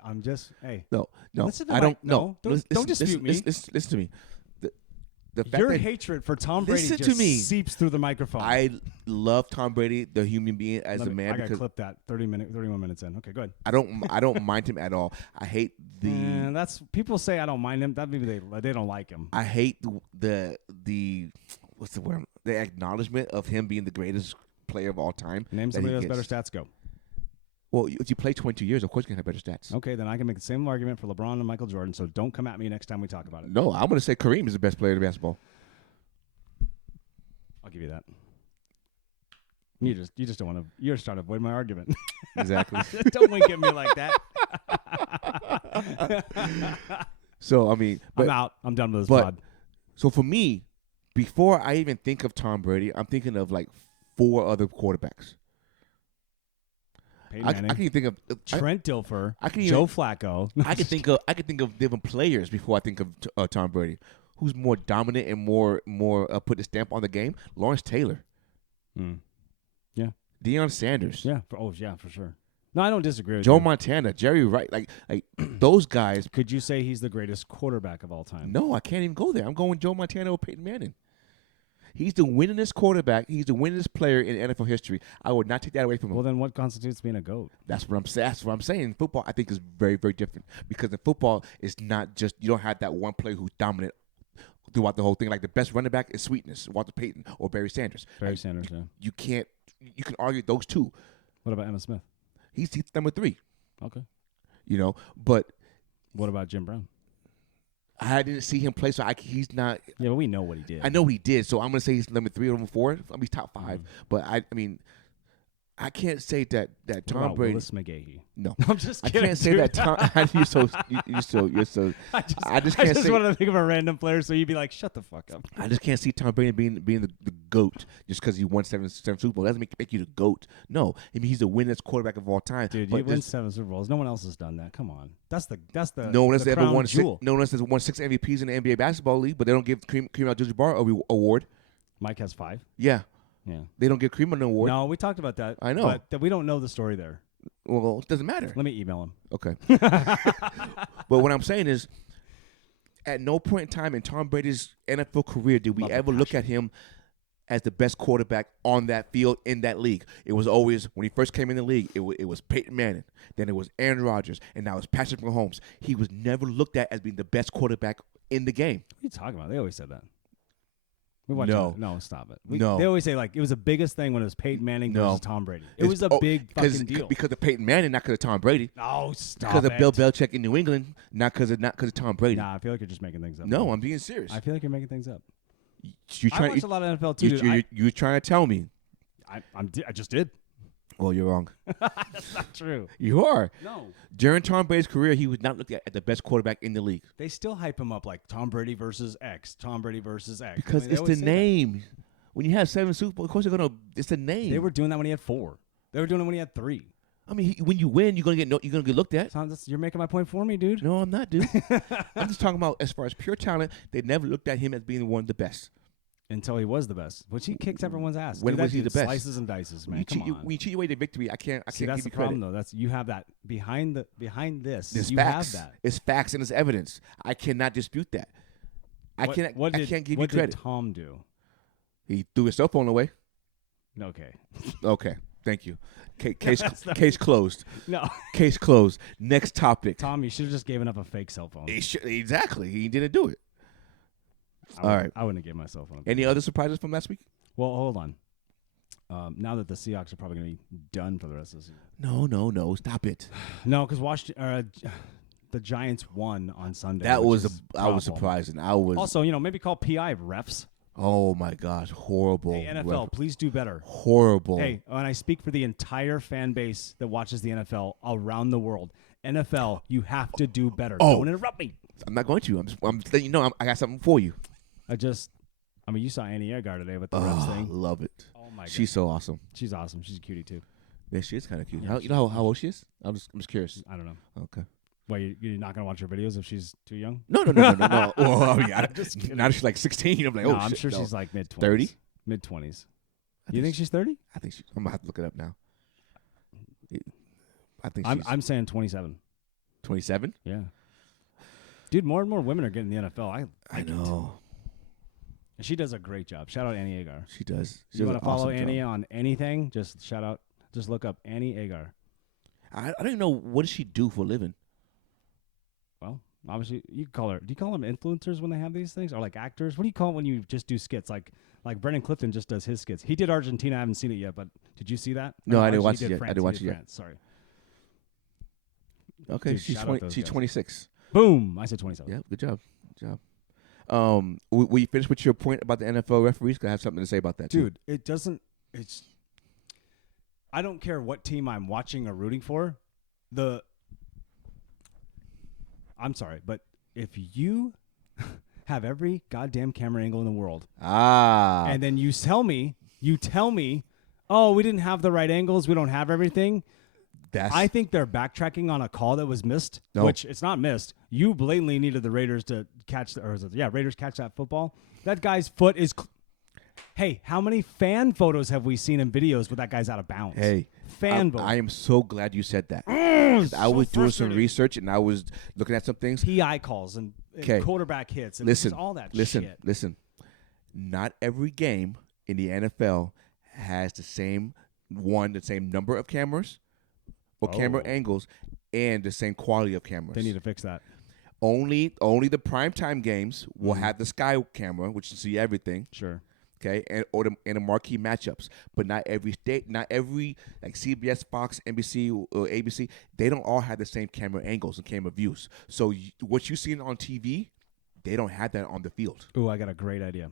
Hey. No. I don't. No. Don't dispute me. Listen to me. The fact Your that hatred for Tom Brady to me. seeps through the microphone. I love Tom Brady, the human being, as a man. I gotta clip that 31 minutes in. Okay, good. I don't mind him at all. I hate the. And that's people say I don't mind him. That maybe they don't like him. I hate the what's the word? The acknowledgement of him being the greatest player of all time. Name somebody who has better stats. Go. Well, if you play 22 years, of course you can have better stats. Okay, then I can make the same argument for LeBron and Michael Jordan, so don't come at me next time we talk about it. No, I'm going to say Kareem is the best player in basketball. I'll give you that. You just don't want to. You're just trying to avoid my argument. Exactly. Don't wink at me like that. So, I mean. I'm out. I'm done with this pod. So, for me, before I even think of Tom Brady, I'm thinking of like 4 other quarterbacks. I can think of Trent Dilfer, Joe Flacco. I can think of different players before I think of Tom Brady. Who's more dominant and more put a stamp on the game? Lawrence Taylor. Yeah. Deion Sanders. Yeah. For sure. No, I don't disagree with Joe you. Montana, Jerry Wright, like those guys. Could you say he's the greatest quarterback of all time? No, I can't even go there. I'm going Joe Montana or Peyton Manning. He's the winningest quarterback. He's the winningest player in NFL history. I would not take that away from him. Well, then what constitutes being a GOAT? That's what I'm saying. Football, I think, is very, very different because in football, it's not just you don't have that one player who's dominant throughout the whole thing. Like the best running back is Sweetness, Walter Payton, or Barry Sanders. Sanders, yeah. You can argue those two. What about Emmitt Smith? He's number 3. Okay. But what about Jim Brown? I didn't see him play, so he's not. Yeah, but we know what he did. I know he did, so I'm gonna say he's number 3 or number 4. I mean, he's top 5. But I mean, I can't say that Tom Brady. Willis McGahee. No, I'm just kidding. I can't say that Tom. You're so. I just can't say. wanted to think of a random player, so you'd be like, "Shut the fuck up." I just can't see Tom Brady being the GOAT just because he won 7 Super Bowls. That doesn't make you the GOAT. No, I mean he's the winningest quarterback of all time. Dude, you win 7 Super Bowls. No one else has done that. Come on, that's the. No one else the ever won. No one else has won 6 MVPs in the NBA basketball league, but they don't give Kareem Abdul-Jabbar award. Mike has 5. Yeah. Yeah. They don't give Kareem an award. No, we talked about that. I know. But we don't know the story there. Well, it doesn't matter. Let me email him. Okay. But what I'm saying is, at no point in time in Tom Brady's NFL career did we ever look at him as the best quarterback on that field in that league. It was always, when he first came in the league, it was Peyton Manning. Then it was Aaron Rodgers. And now it's Patrick Mahomes. He was never looked at as being the best quarterback in the game. What are you talking about? They always said that. No, stop it. No. They always say, like, it was the biggest thing when it was Peyton Manning versus Tom Brady. It was a big fucking deal. Because of Peyton Manning, not because of Tom Brady. No, stop Because of Bill Belichick in New England, not because of Tom Brady. Nah, I feel like you're just making things up. No, I'm being serious. I feel like you're making things up. I watch a lot of NFL, too. You're trying to tell me. I just did. Well, you're wrong. That's not true. You are. No. During Tom Brady's career, he was not looked at as the best quarterback in the league. They still hype him up like Tom Brady versus X, Tom Brady versus X. Because it's the name. When you have 7 Super Bowls, of course it's the name. They were doing that when he had 4. They were doing it when he had 3. I mean, when you win, you're gonna get looked at. You're making my point for me, dude. No, I'm not, dude. I'm just talking about as far as pure talent. They never looked at him as being one of the best until he was the best, which he kicks everyone's ass. When was he the best? Slices and dices, man. Come on. When you cheat your way to victory, I can't. See, give that's you the problem, credit. though. That's you have that behind this. There's you facts. have that. It's facts and it's evidence. I cannot dispute that. I can't give you credit. What did Tom do? He threw his cell phone away. Okay. Okay. Thank you. Case closed. No. Case closed. Next topic. Tom, you should have just given up a fake cell phone. Exactly. He didn't do it. All right. I wouldn't have given my cell phone. Any other surprises from last week? Well, hold on. Now that the Seahawks are probably going to be done for the rest of the season. No. Stop it. No, because the Giants won on Sunday. I was surprising. Also, maybe call PI refs. Oh my gosh, horrible. Hey, NFL, please do better. Horrible. Hey, and I speak for the entire fan base that watches the NFL around the world. NFL, you have to do better. Oh. Don't interrupt me. I'm not going to. I'm letting you know I got something for you. You saw Annie Agar today with the refs thing. Love it. Oh my god. She's so awesome. She's awesome. She's a cutie too. Yeah, she is kind of cute. Yeah, you know how old she is? I'm just curious. I don't know. Okay. Why, you're not going to watch her videos if she's too young? No. Well, yeah, now she's like 16. I'm like, no, oh, I'm shit, sure no. she's like mid-20s. 30? Mid-20s. You think she's 30? I think I'm going to have to look it up now. I'm saying 27. 27? Yeah. Dude, more and more women are getting in the NFL. I know. And she does a great job. Shout out Annie Agar. She does. If you want to follow Annie on anything, just look up Annie Agar. I don't even know, what does she do for a living? Well, obviously, you can call her. Do you call them influencers when they have these things, or like actors? What do you call it when you just do skits? Like Brendan Clifton just does his skits. He did Argentina. I haven't seen it yet, but did you see that? No, I didn't watch it yet. I didn't watch it yet. Sorry. Okay, Dude, she's 26. Boom! I said 27. Yeah, good job. Will you finish with your point about the NFL referees? Because I have something to say about that, dude. It doesn't. I don't care what team I'm watching or rooting for. I'm sorry, but if you have every goddamn camera angle in the world, and then you tell me, oh, we didn't have the right angles, we don't have everything. I think they're backtracking on a call that was missed, which it's not missed. You blatantly needed the Raiders to catch Raiders catch that football. That guy's foot is. Hey, how many fan photos have we seen in videos where that guy's out of bounds? Hey, fan photos. I am so glad you said that. I was doing some research and I was looking at some things. PI calls and quarterback hits and all that shit. Listen. Not every game in the NFL has the same number of cameras or camera angles and the same quality of cameras. They need to fix that. Only the primetime games will have the sky camera, which you see everything. Sure. Okay, and the marquee matchups, but not every state, not every like CBS, Fox, NBC, or ABC, they don't all have the same camera angles and camera views. So what you see on TV, they don't have that on the field. Ooh, I got a great idea.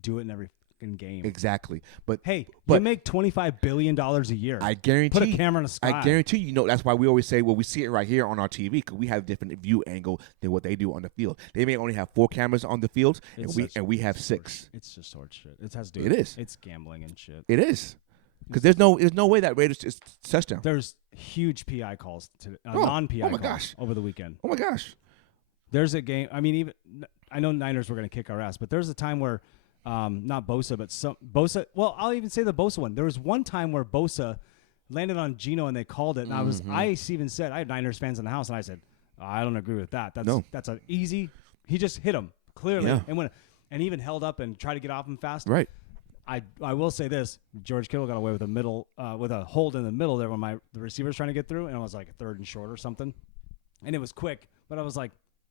Do it in every fucking game. Exactly, but hey, you make $25 billion a year. I guarantee. Put a camera in the sky. I guarantee you. That's why we always say, well, we see it right here on our TV because we have a different view angle than what they do on the field. They may only have 4 cameras on the field, and we have 6. It's just horse shit. It has to do. It is. It's gambling and shit. It is because there's no way that Raiders is touchdown. There's huge PI calls to non-PI calls over the weekend. Oh my gosh. There's a game. I mean, even I know Niners were going to kick our ass, but there's a time where. Not Bosa, but Bosa. Well, I'll even say the Bosa one. There was one time where Bosa landed on Geno and they called it, and I even said, I had Niners fans in the house, and I said, I don't agree with that. That's an easy. He just hit him clearly and even held up and tried to get off him fast. Right. I will say this: George Kittle got away with a hold in the middle there when the receiver's trying to get through, and it was like a 3rd and short or something, and it was quick. But I was like,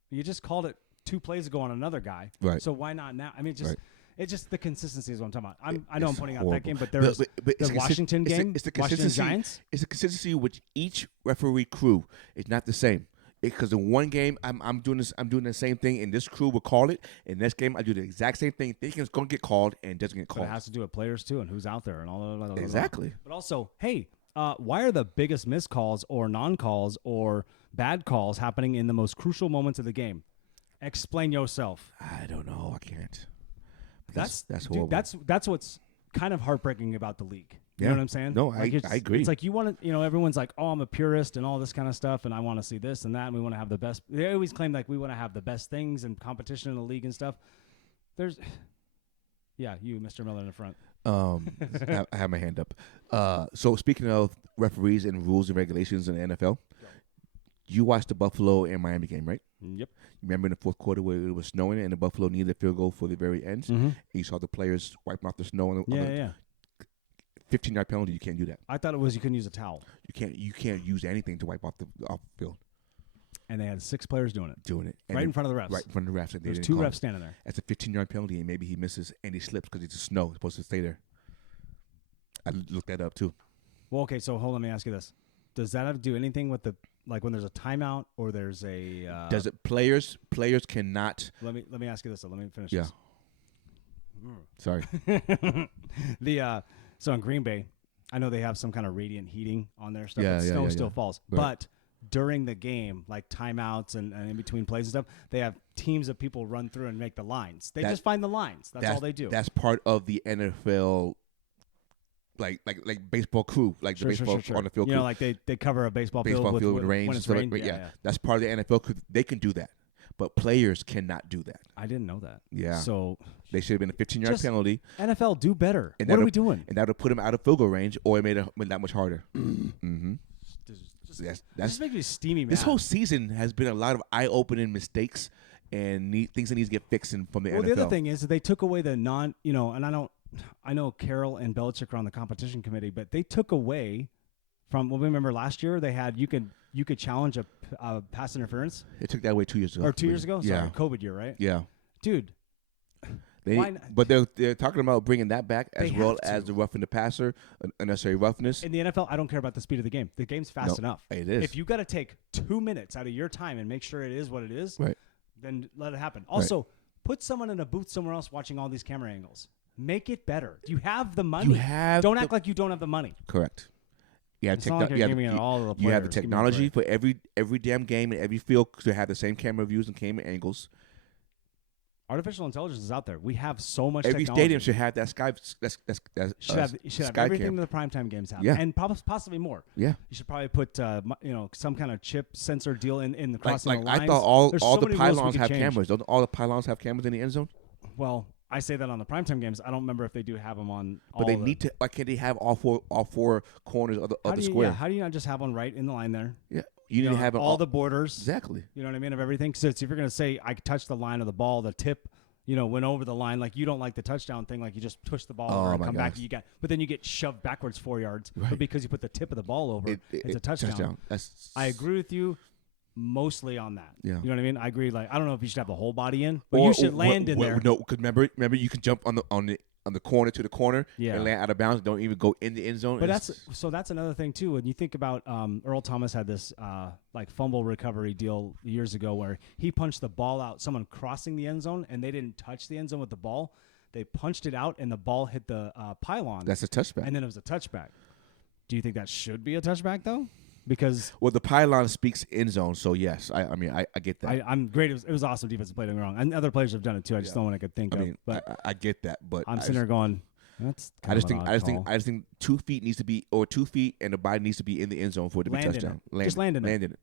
you just called it 2 plays ago on another guy, right? So why not now? I mean, just. Right. It's just the consistency is what I'm talking about. I know I'm pointing horrible. out that game, but there's the Washington game, it's the Washington Giants. It's the consistency which each referee crew is not the same. Because in one game I'm doing the same thing, and this crew will call it. In this game I do the exact same thing, thinking it's going to get called, and it doesn't get called. But it has to do with players too, and who's out there, and all that. Exactly. But also, hey, why are the biggest missed calls or non-calls or bad calls happening in the most crucial moments of the game? Explain yourself. I don't know. I can't. That's horrible. Dude, that's what's kind of heartbreaking about the league. You know what I'm saying? No, like I agree. It's like you want to, everyone's like, oh, I'm a purist and all this kind of stuff, and I want to see this and that, and we want to have the best. They always claim like we want to have the best things and competition in the league and stuff. Yeah, you, Mr. Miller in the front. I have my hand up. So speaking of referees and rules and regulations in the NFL, you watched the Buffalo and Miami game, right? Yep. Remember in the fourth quarter where it was snowing and the Buffalo needed a field goal for the very end? Mm-hmm. And you saw the players wiping off the snow on the 15-yard penalty. You can't do that. I thought it was you couldn't use a towel. You can't use anything to wipe off the field. And they had 6 players doing it. And right in front of the refs. Right in front of the refs. There's 2 refs standing there. That's a 15-yard penalty, and maybe he misses and he slips because it's snow. He's supposed to stay there. I looked that up too. Well, okay, so hold on, let me ask you this. Does that have to do anything with like when there's a timeout or there's a does it players cannot Let me ask you this. Let me finish this. Sorry. So in Green Bay, I know they have some kind of radiant heating on their stuff. Snow still falls. Right. But during the game, like timeouts and in between plays and stuff, they have teams of people run through and make the lines. They just find the lines. That's all they do. That's part of the NFL like baseball crew, like the baseball on the field crew. Like they cover a baseball field with rain when it's rained. Yeah, that's part of the NFL crew. They can do that. But players cannot do that. I didn't know that. Yeah. So they should have been a 15-yard penalty. NFL, do better. What are we doing? And that would put him out of field goal range, or it made it that much harder. Mm-hmm. That's making me steamy, man. This whole season has been a lot of eye-opening mistakes and things that need to get fixed from the NFL. Well, the other thing is that they took away the and I know Carroll and Belichick are on the competition committee, but they took away from. Well, remember last year they had you could challenge a pass interference. They took that away 2 years ago. Or 2 years ago? Sorry, COVID year, right? Yeah. Dude. But they're talking about bringing that back as well as the roughing the passer, unnecessary roughness. In the NFL, I don't care about the speed of the game. The game's fast enough. It is. If you got to take 2 minutes out of your time and make sure it is what it is, right, then let it happen. Also, put someone in a booth somewhere else watching all these camera angles. Make it better. You have the money. Don't act like you don't have the money. Correct. You have, you have the technology for every damn game and every field to have the same camera views and camera angles. Artificial intelligence is out there. We have so much every technology. Stadium should have that should have everything the primetime games have. Yeah. And possibly more. Yeah. You should probably put some kind of chip sensor deal in the crossing the lines. I thought all the pylons have cameras. Don't all the pylons have cameras in the end zone? Well, I say that on the primetime games. I don't remember if they do have them on. But they need to. Why can't they have all four corners of the square? Yeah, how do you not just have one right in the line there? Yeah, you need to have all the borders. Exactly. You know what I mean, of everything. So if you're gonna say I touched the line of the ball, the tip, went over the line. Like you don't like the touchdown thing. Like you just push the ball over and come back. But then you get shoved backwards 4 yards. Right. But because you put the tip of the ball over, it's a touchdown. I agree with you. Mostly on that. Yeah. You know what I mean? I agree. Like I don't know if you should have the whole body in, but you should land in there. No, because remember you can jump on the corner to the corner and land out of bounds. Don't even go in the end zone. But that's another thing too. When you think about Earl Thomas had this fumble recovery deal years ago where he punched the ball out, someone crossing the end zone, and they didn't touch the end zone with the ball. They punched it out, and the ball hit the pylon. That's a touchback. And then it was a touchback. Do you think that should be a touchback though? Because the pylon speaks end zone, so yes, I get that. I'm great. It was awesome defensive play. Don't get me wrong, and other players have done it too. I just don't want to think of. But I get that, but I'm sitting there going, that's. I just think 2 feet needs to be, or 2 feet, and the body needs to be in the end zone for it to be touchdown. Just land in it.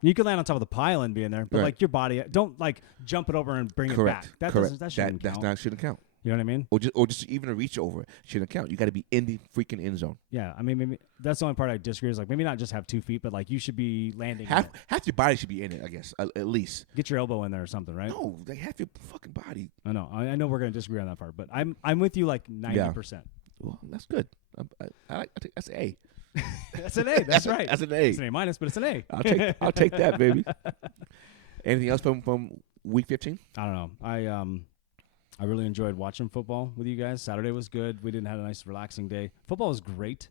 You can land on top of the pylon and be in there, but like your body, don't like jump it over and bring it back. That shouldn't count. Shouldn't count. You know what I mean? Or just even a reach over shouldn't count. You got to be in the freaking end zone. Yeah, I mean, maybe that's the only part I disagree. Is like maybe not just have 2 feet, but like you should be landing. Half your body should be in it, I guess, at least. Get your elbow in there or something, right? No, like half your fucking body. I know. I know we're gonna disagree on that part, but I'm with you like 90%. Well, that's good. I think that's an A. That's an A. That's right. That's an A. It's an A minus, but it's an A. I'll take that, baby. Anything else from week 15? I don't know. I really enjoyed watching football with you guys. Saturday was good. We didn't have a nice, relaxing day. Football was great.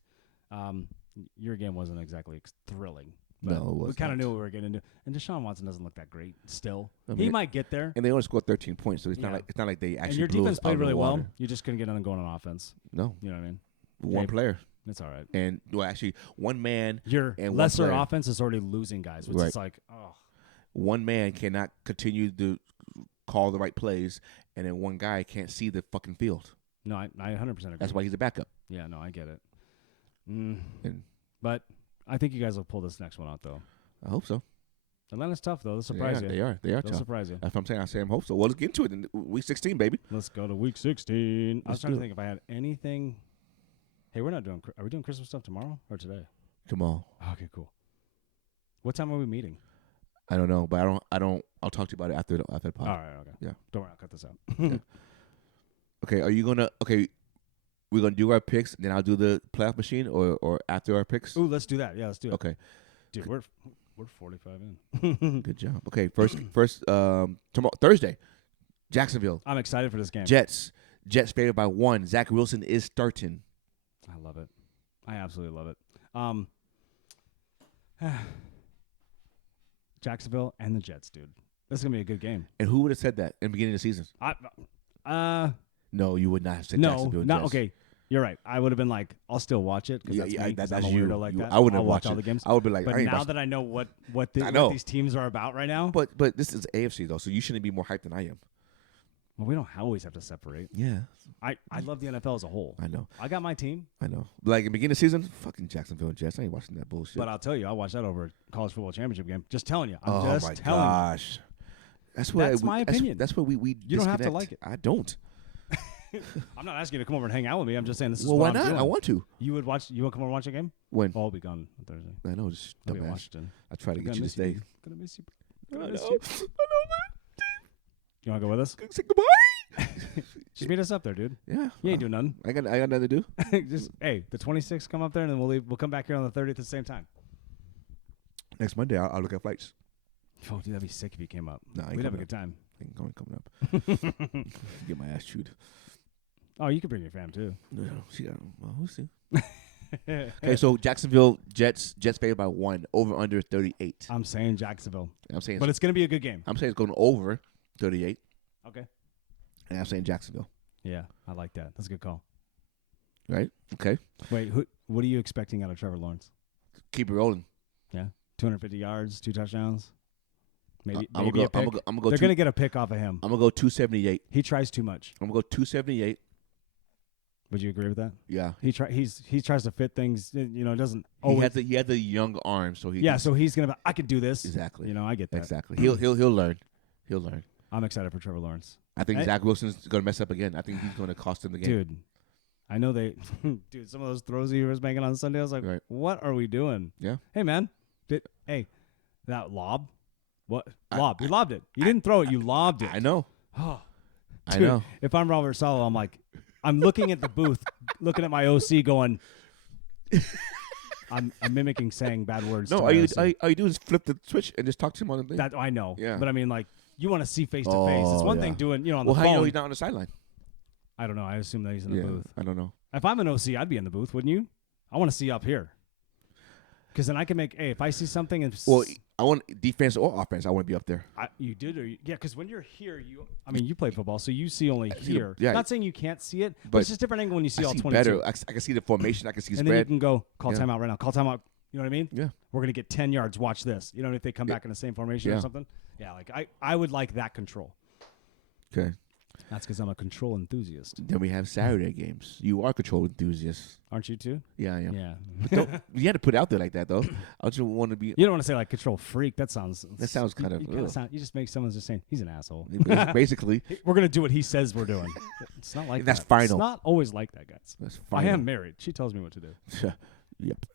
Your game wasn't exactly thrilling. No, it wasn't. We kind of knew what we were getting into. And Deshaun Watson doesn't look that great still. He might get there. And they only scored 13 points, so it's not like they actually. And your defense played really well. You just couldn't get on and going on offense. No, you know what I mean. One player. It's all right. And actually, one man. Your lesser offense is already losing guys, which is like, oh. One man cannot continue to call the right plays, and then one guy can't see the fucking field. No, I 100% agree. That's why he's a backup. Yeah, no, I get it. But I think you guys will pull this next one out, though. I hope so. Atlanta's tough, though. They'll surprise you. They are They'll tough. surprise you. That's what I'm saying. I say I hope so. Well, let's get into it in week 16, baby. Let's go to week 16. I was trying to think if I had anything. Hey, we're not doing. Are we doing Christmas stuff tomorrow or today? Tomorrow. Okay, cool. What time are we meeting? I don't know, but I don't. I'll talk to you about it after the pod. All right. Okay. Yeah. Don't worry. I'll cut this out. Yeah. Okay. Are you gonna? Okay. We're gonna do our picks, then I'll do the playoff machine, or after our picks. Ooh, let's do that. Yeah, let's do it. Okay. Dude, we're 45 in. Good job. Okay. First. Tomorrow, Thursday, Jacksonville. I'm excited for this game. Jets favored by 1. Zach Wilson is starting. I love it. I absolutely love it. Jacksonville and the Jets, dude. This is gonna be a good game. And who would have said that in the beginning of the season? No, you would not have said Jacksonville. No, Jets. okay. You're right. I would have been like, I'll still watch it because that's I'm a weirdo like that. I wouldn't I'll watch all it. the games. I would be like, but now that I know what these teams are about right now. But this is AFC though, so you shouldn't be more hyped than I am. Well, we don't always have to separate. Yeah. I love the NFL as a whole. I know. I got my team. I know. Like in the beginning of the season, fucking Jacksonville Jets. I ain't watching that bullshit. But I'll tell you, I watched that over a college football championship game. Just telling you. I'm oh just my telling gosh. you. That's my opinion. That's where we you don't have to like it. I don't. I'm not asking you to come over and hang out with me. I'm just saying this is well, what why I'm not? doing. I want to. You would watch. You want to come over and watch a game? When? Oh, I'll be gone on Thursday. I know, just I'll be in dumbass. Washington. I try to get you to stay. Gonna miss you. I know, man. You want to go with us? Say goodbye. Just meet us up there, dude. Yeah. You ain't doing nothing. I got nothing to do. Just hey, the 26th, come up there, and then we'll leave. We'll come back here on the 30th at the same time. Next Monday, I'll look at flights. Oh, dude, that'd be sick if you came up. No, we'd have a good time. Ain't coming up. Get my ass chewed. Oh, you could bring your fam too. No, we'll see. Okay, so Jacksonville Jets favored by 1, over under 38. I'm saying Jacksonville. But it's gonna be a good game. I'm saying it's going over 38. Okay. And I'm saying Jacksonville. Yeah, I like that. That's a good call. Right? Okay. Wait, what are you expecting out of Trevor Lawrence? Keep it rolling. Yeah, 250 yards, 2 touchdowns. Maybe a pick. I'm gonna go. They're gonna get a pick off of him. I'm gonna go 278. He tries too much. I'm gonna go 278. Would you agree with that? Yeah. He tries to fit things. Doesn't. Always. He has a young arm, so he. Yeah, so he's gonna. I can do this. Exactly. I get that. Exactly. He'll learn. He'll learn. I'm excited for Trevor Lawrence. I think Zach Wilson's gonna mess up again. I think he's gonna cost him the game. Dude, I know they. Dude, some of those throws he was making on Sunday, I was like, right. What are we doing? Yeah. Hey man, that lob. What lob? You lobbed it. You didn't throw it. You lobbed it. I know. Oh, I know. If I'm Robert Saleh, I'm like, I'm looking at the booth, looking at my OC, going. I'm mimicking saying bad words. No, all you do is flip the switch and just talk to him on the thing. That I know. Yeah. But I mean, like, you want to see face to face. It's one thing doing, on the phone. Well, how you know he's not on the sideline? I don't know. I assume that he's in the booth. I don't know. If I'm an OC, I'd be in the booth, wouldn't you? I want to see up here. Because then I can make, if I see something. Well, I want defense or offense. I want to be up there. You did? Yeah, because when you're here, you play football, so you see only here. Yeah. Not saying you can't see it, but it's just a different angle when you see all 22. Better. I can see the formation. I can see and spread. Then you can go, call timeout right now. Call timeout. You know what I mean? Yeah. We're going to get 10 yards. Watch this. If they come back in the same formation or something. Yeah, like I would like that control. Okay. That's because I'm a control enthusiast. Then we have Saturday games. You are a control enthusiast. Aren't you too? Yeah, I am. Yeah. You had to put it out there like that, though. I just want to be. You don't want to say like control freak. That sounds kind of. You just make someone just saying he's an asshole. Basically, we're gonna do what he says we're doing. It's not like that's that. final. It's not always like that, guys. That's final. I am married. She tells me what to do. Yep.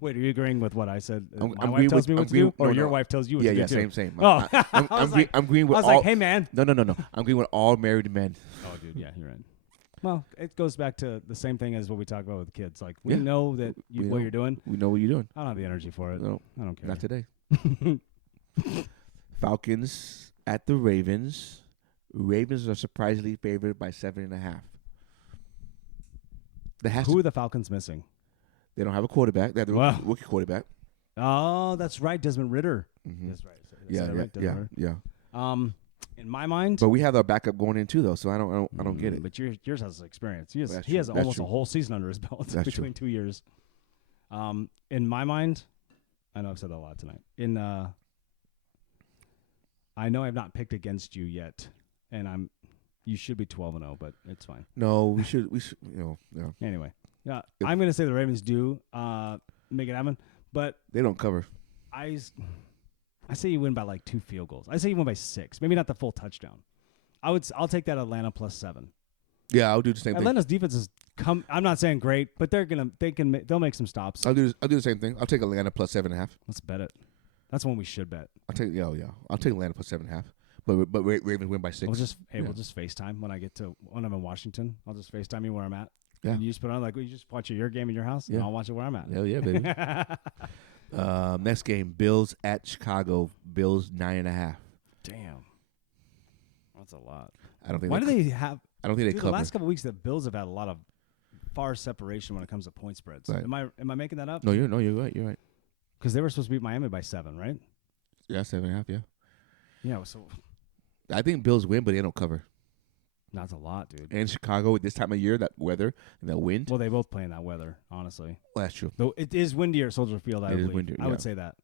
Wait, are you agreeing with what I said? I'm wife tells me what to do, or your wife tells you what to do? Yeah, same. Oh, I'm agreeing with all. I was like, hey, man. No. I'm agreeing with all married men. Oh, dude, yeah, you're right. Well, it goes back to the same thing as what we talk about with kids. Like, we know that what you're doing. We know what you're doing. I don't have the energy for it. No, I don't care. Not today. Falcons at the Ravens. Ravens are surprisingly favored by 7.5. Who are the Falcons missing? They don't have a quarterback. They have a rookie quarterback. Oh, that's right, Desmond Ritter. Mm-hmm. That's right. Yeah. In my mind, but we have our backup going in too, though. So I don't get it. But yours has experience. He has That's almost true. a whole season under his belt between 2 years. In my mind, I know I've said that a lot tonight. I know I've not picked against you yet, and you should be 12-0, but it's fine. No, we should. Yeah. Anyway, Yeah, I'm going to say the Ravens do make it happen, but they don't cover. I say you win by like 2 field goals. I say you win by 6, maybe not the full touchdown. I'll take that Atlanta +7. Yeah, I'll do the same thing. Atlanta's defense is I'm not saying great, but they'll make some stops. I'll do the same thing. I'll take Atlanta +7.5. Let's bet it. That's one we should bet. I'll take Atlanta +7.5. But Ravens win by 6. We'll just FaceTime when I'm in Washington. I'll just FaceTime you where I'm at. Yeah. And you just put on you just watch your game in your house, and I'll watch it where I'm at. Hell yeah, baby. Next game, Bills at Chicago. Bills 9.5. Damn, that's a lot. I don't think. Why do they have? I don't think they cover. The last couple of weeks, the Bills have had a lot of far separation when it comes to point spreads. Right. Am I making that up? No, you're right. You're right. Because they were supposed to beat Miami by 7, right? Yeah, 7.5. Yeah. Yeah. So I think Bills win, but they don't cover. That's a lot, dude. And Chicago at this time of year, that weather and that wind. Well, they both play in that weather, honestly. Well, that's true. Though it is windier at Soldier Field, I believe. Windier, I would say that.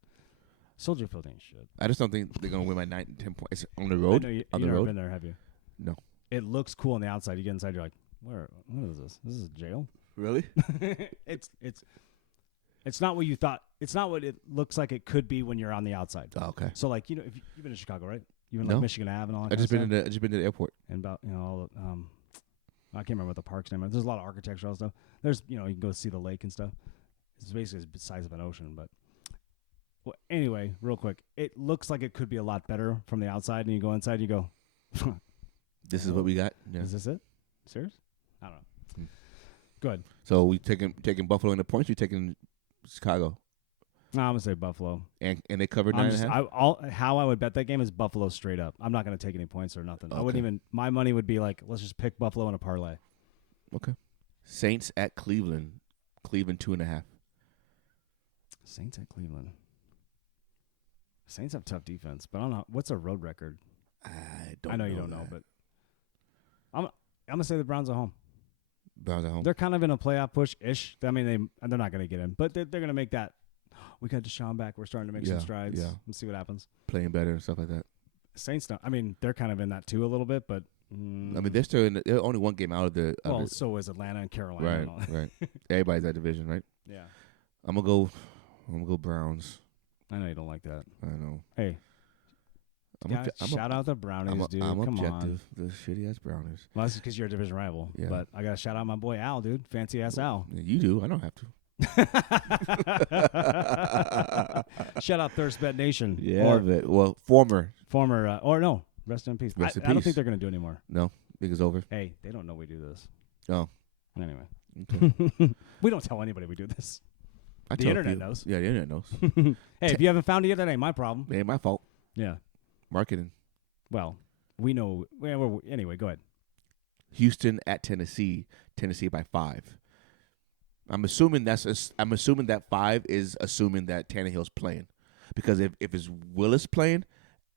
Soldier Field ain't shit. I just don't think they're going to win by 9 and 10 points on the road. You've the never road. been there, have you? No. It looks cool on the outside. You get inside, you're like, what is this? This is jail? Really? It's not what you thought. It's not what it looks like it could be when you're on the outside. Oh, okay. So if you've been to Chicago, right? You've been No. like Michigan Ave and all that. I just been to the airport. And about all the I can't remember what the park's name is. There's a lot of architectural stuff. There's you can go see the lake and stuff. It's basically the size of an ocean, but anyway, real quick, it looks like it could be a lot better from the outside, and you go inside, and you go, this is what we got. Yeah. Is this it? Serious? I don't know. Good. So we taking Buffalo in the points. We taking Chicago. No, I'm gonna say Buffalo, and they covered 9.5. How I would bet that game is Buffalo straight up. I'm not gonna take any points or nothing. Okay. I wouldn't even. My money would be like, let's just pick Buffalo in a parlay. Okay. Saints at Cleveland. Cleveland 2.5. Saints at Cleveland. Saints have tough defense, but I don't know what's their road record. I know you don't know, but I'm gonna say the Browns at home. Browns at home. They're kind of in a playoff push ish. I mean, they're not gonna get in, but they're gonna make that. We got Deshaun back. We're starting to make some strides. Yeah. Let's see what happens. Playing better and stuff like that. Saints don't. I mean, they're kind of in that too a little bit, but. I mean, they're still they're only one game out of the. Well, so is Atlanta and Carolina. Right, and all that. right. Everybody's that division, right? Yeah. I'm gonna go Browns. I know you don't like that. I know. Hey. Shout out the Brownies, dude. I'm Come objective. on. The shitty ass Brownies. Well, that's because you're a division rival. Yeah. But I gotta shout out my boy Al, dude. Fancy ass Al. You do. I don't have to. Shout out Thirst Bet Nation. Yeah. Well, former. Or no. Rest in peace. Rest in I don't peace. think they're gonna do it anymore. No. Think it's over. Hey, they don't know we do this. Oh. Anyway. Okay. We don't tell anybody we do this. The internet knows. Yeah, the internet knows. Hey, if you haven't found it yet, that ain't my problem. It ain't my fault. Yeah. Marketing. Well, we know. Anyway, go ahead. Houston at Tennessee. Tennessee by 5. I'm assuming that 5 is assuming that Tannehill's playing, because if it's Willis playing,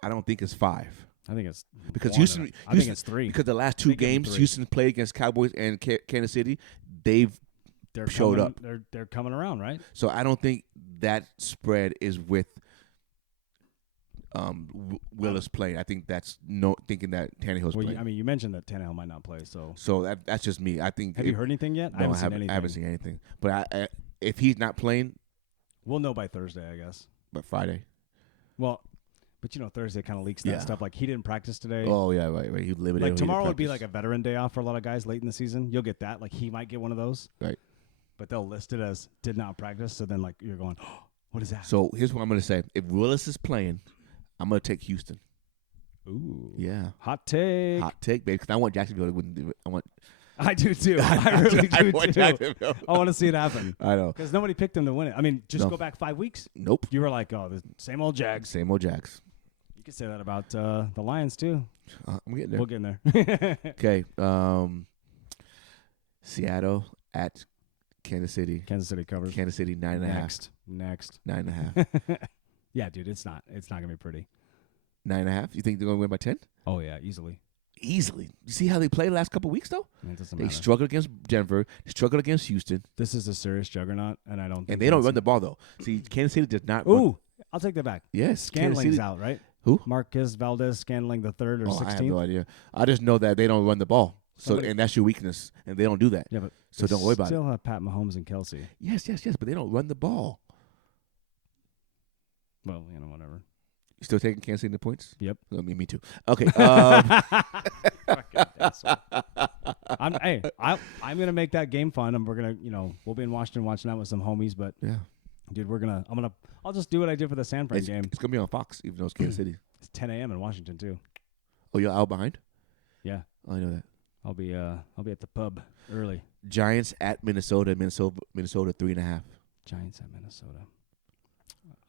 I don't think it's 5. I think it's because I think it's 3. Because the last 2 games Houston played against Cowboys and Kansas City, they're showed up. They're coming around, right? So I don't think that spread is with Willis playing. I think that's thinking that Tannehill's playing. I mean, you mentioned that Tannehill might not play, so that's just me. I think. Have you heard anything yet? No, I haven't seen anything. But if he's not playing, we'll know by Thursday, I guess. But Friday. Well, but Thursday kind of leaks that stuff. Like he didn't practice today. Oh yeah, right. He limited. Like tomorrow would be like a veteran day off for a lot of guys late in the season. You'll get that. Like he might get one of those. Right. But they'll list it as did not practice. So then like you're going, oh, what is that? So here's what I'm going to say. If Willis is playing, I'm going to take Houston. Ooh. Yeah. Hot take. Hot take, baby. Because I want Jacksonville to do it. I do too. I really do want too. Jacksonville. I want to see it happen. I know. Because nobody picked them to win it. I mean, just go back 5 weeks. Nope. You were like, oh, the same old Jags. Same old Jags. You could say that about the Lions too. I'm getting there. We'll get in there. Okay. Seattle at Kansas City. Kansas City covers. Kansas City 9.5. Next. 9.5. Yeah, dude, it's not gonna be pretty. 9.5. You think they're gonna win by 10? Oh yeah, easily. Easily. You see how they played the last couple of weeks though? It doesn't They matter. struggled against Denver. They struggled against Houston. This is a serious juggernaut, and I don't. And think they don't run the ball though. See, Kansas City does not. Ooh, I'll take that back. Yes, Kansas Scanling's City. out, right? Who? Marquez Valdez Scanling the 3rd or 16th. I have no idea. I just know that they don't run the ball. So and that's your weakness, and they don't do that. Yeah, but so don't worry about it. Still have Pat Mahomes and Kelsey. Yes, but they don't run the ball. Well, whatever. You still taking Kansas City in the points? Yep. Me too. Okay. I'm gonna make that game fun, and we're gonna, we'll be in Washington watching that with some homies. But yeah, dude, I'll just do what I did for the San Fran game. It's gonna be on Fox, even though it's Kansas City. It's 10 a.m. in Washington too. Oh, you're out behind? Yeah, I know that. I'll be at the pub early. Giants at Minnesota. Minnesota 3.5. Giants at Minnesota.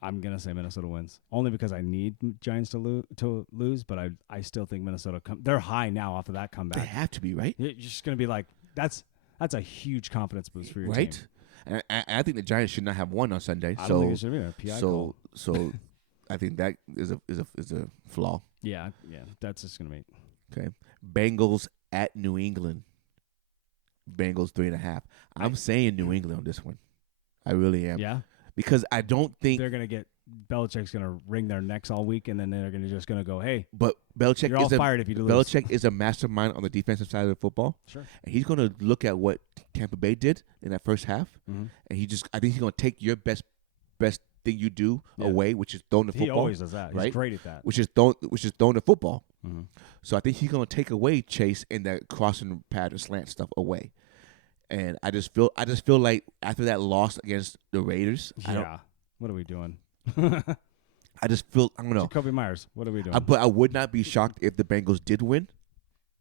I'm gonna say Minnesota wins, only because I need Giants to lose. But I still think Minnesota they're high now off of that comeback. They have to be, right? You're just gonna be like, that's a huge confidence boost for your team, right? And I think the Giants should not have won on Sunday. I don't think it should be a PI call. So I think that is a flaw. Yeah, that's just gonna be okay. Bengals at New England. Bengals 3.5. I'm saying New England on this one. I really am. Yeah. Because I don't think they're gonna get Belichick's gonna wring their necks all week, and then they're gonna go, hey. But Belichick you're all fired if you lose. Belichick is a mastermind on the defensive side of the football. Sure. And he's gonna look at what Tampa Bay did in that first half, and I think he's gonna take your best thing you do away, which is throwing the football. He always does that. Right? He's great at that. Which is throwing the football. Mm-hmm. So I think he's gonna take away Chase and that crossing pattern slant stuff away. And I just feel like after that loss against the Raiders, what are we doing? I just feel I don't know. Jacoby Myers, what are we doing? But I would not be shocked if the Bengals did win.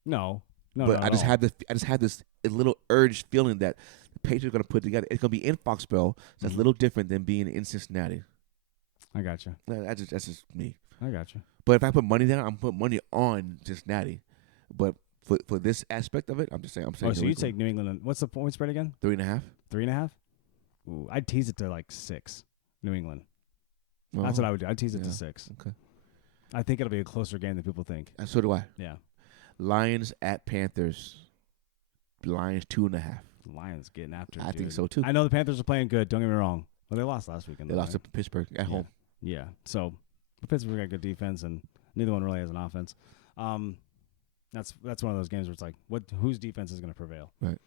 No. But I just have this little urge feeling that the Patriots are going to put together. It's going to be in Foxborough, so that's a little different than being in Cincinnati. I got you. That's just me. I got you. But if I put money down, I'm putting money on Cincinnati. But for this aspect of it, I'm saying. Oh, so you take New England. What's the point spread again? 3.5. 3.5. Ooh, I'd tease it to like 6. New England. That's what I would do. I'd tease it to 6. Okay. I think it'll be a closer game than people think. So do I. Yeah. Lions at Panthers. Lions 2.5. Lions getting after it. I think so too. I know the Panthers are playing good. Don't get me wrong. Well, they lost last weekend. They lost to Pittsburgh at home. Yeah. So Pittsburgh got good defense, and neither one really has an offense. That's one of those games where it's like, whose defense is going to prevail? Right.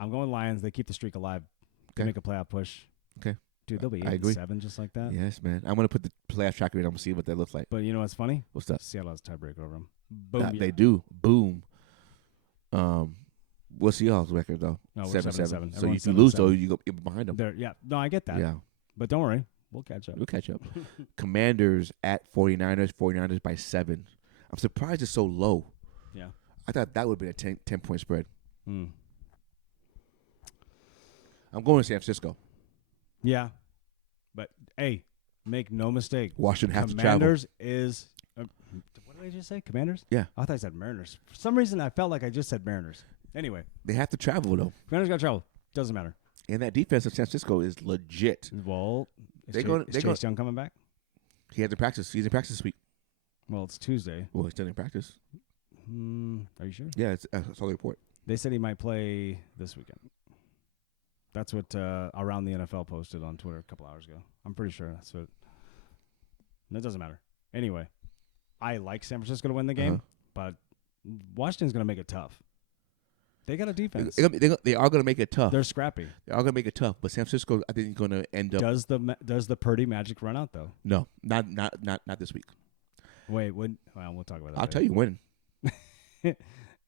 I'm going Lions. They keep the streak alive. They make a playoff push. Okay. Dude, they'll be 8-7 just like that. Yes, man. I'm going to put the playoff tracker in. I'm going to see what that looks like. But you know what's funny? What's that? Seattle has a tiebreaker over them. Boom. They do. Boom. What's Seattle's record, though? No, 7-7. So if you lose, though, you go behind them. No, I get that. Yeah. But don't worry. We'll catch up. Commanders at 49ers. 49ers by 7. I'm surprised it's so low. Yeah. I thought that would be a 10-point spread. Mm. I'm going to San Francisco. Yeah. But, hey, make no mistake. Washington have to travel. Commanders is what did I just say? Commanders? Yeah. I thought I said Mariners. For some reason, I felt like I just said Mariners. Anyway. They have to travel, though. Commanders got to travel. Doesn't matter. And that defense of San Francisco is legit. Well, is Chase Young coming back? He had to practice. He's in practice this week. Well, it's Tuesday. Well, he's still in practice. Are you sure? Yeah, it's all the report. They said he might play this weekend. That's what Around the NFL posted on Twitter a couple hours ago. I'm pretty sure that's what. That doesn't matter. Anyway, I like San Francisco to win the game, but Washington's going to make it tough. They got a defense. They are going to make it tough. They're scrappy. They are going to make it tough, but San Francisco, I think, is going to end up. Does the Purdy magic run out though? No, not this week. Wait, when? Well, we'll talk about that. I'll tell you when.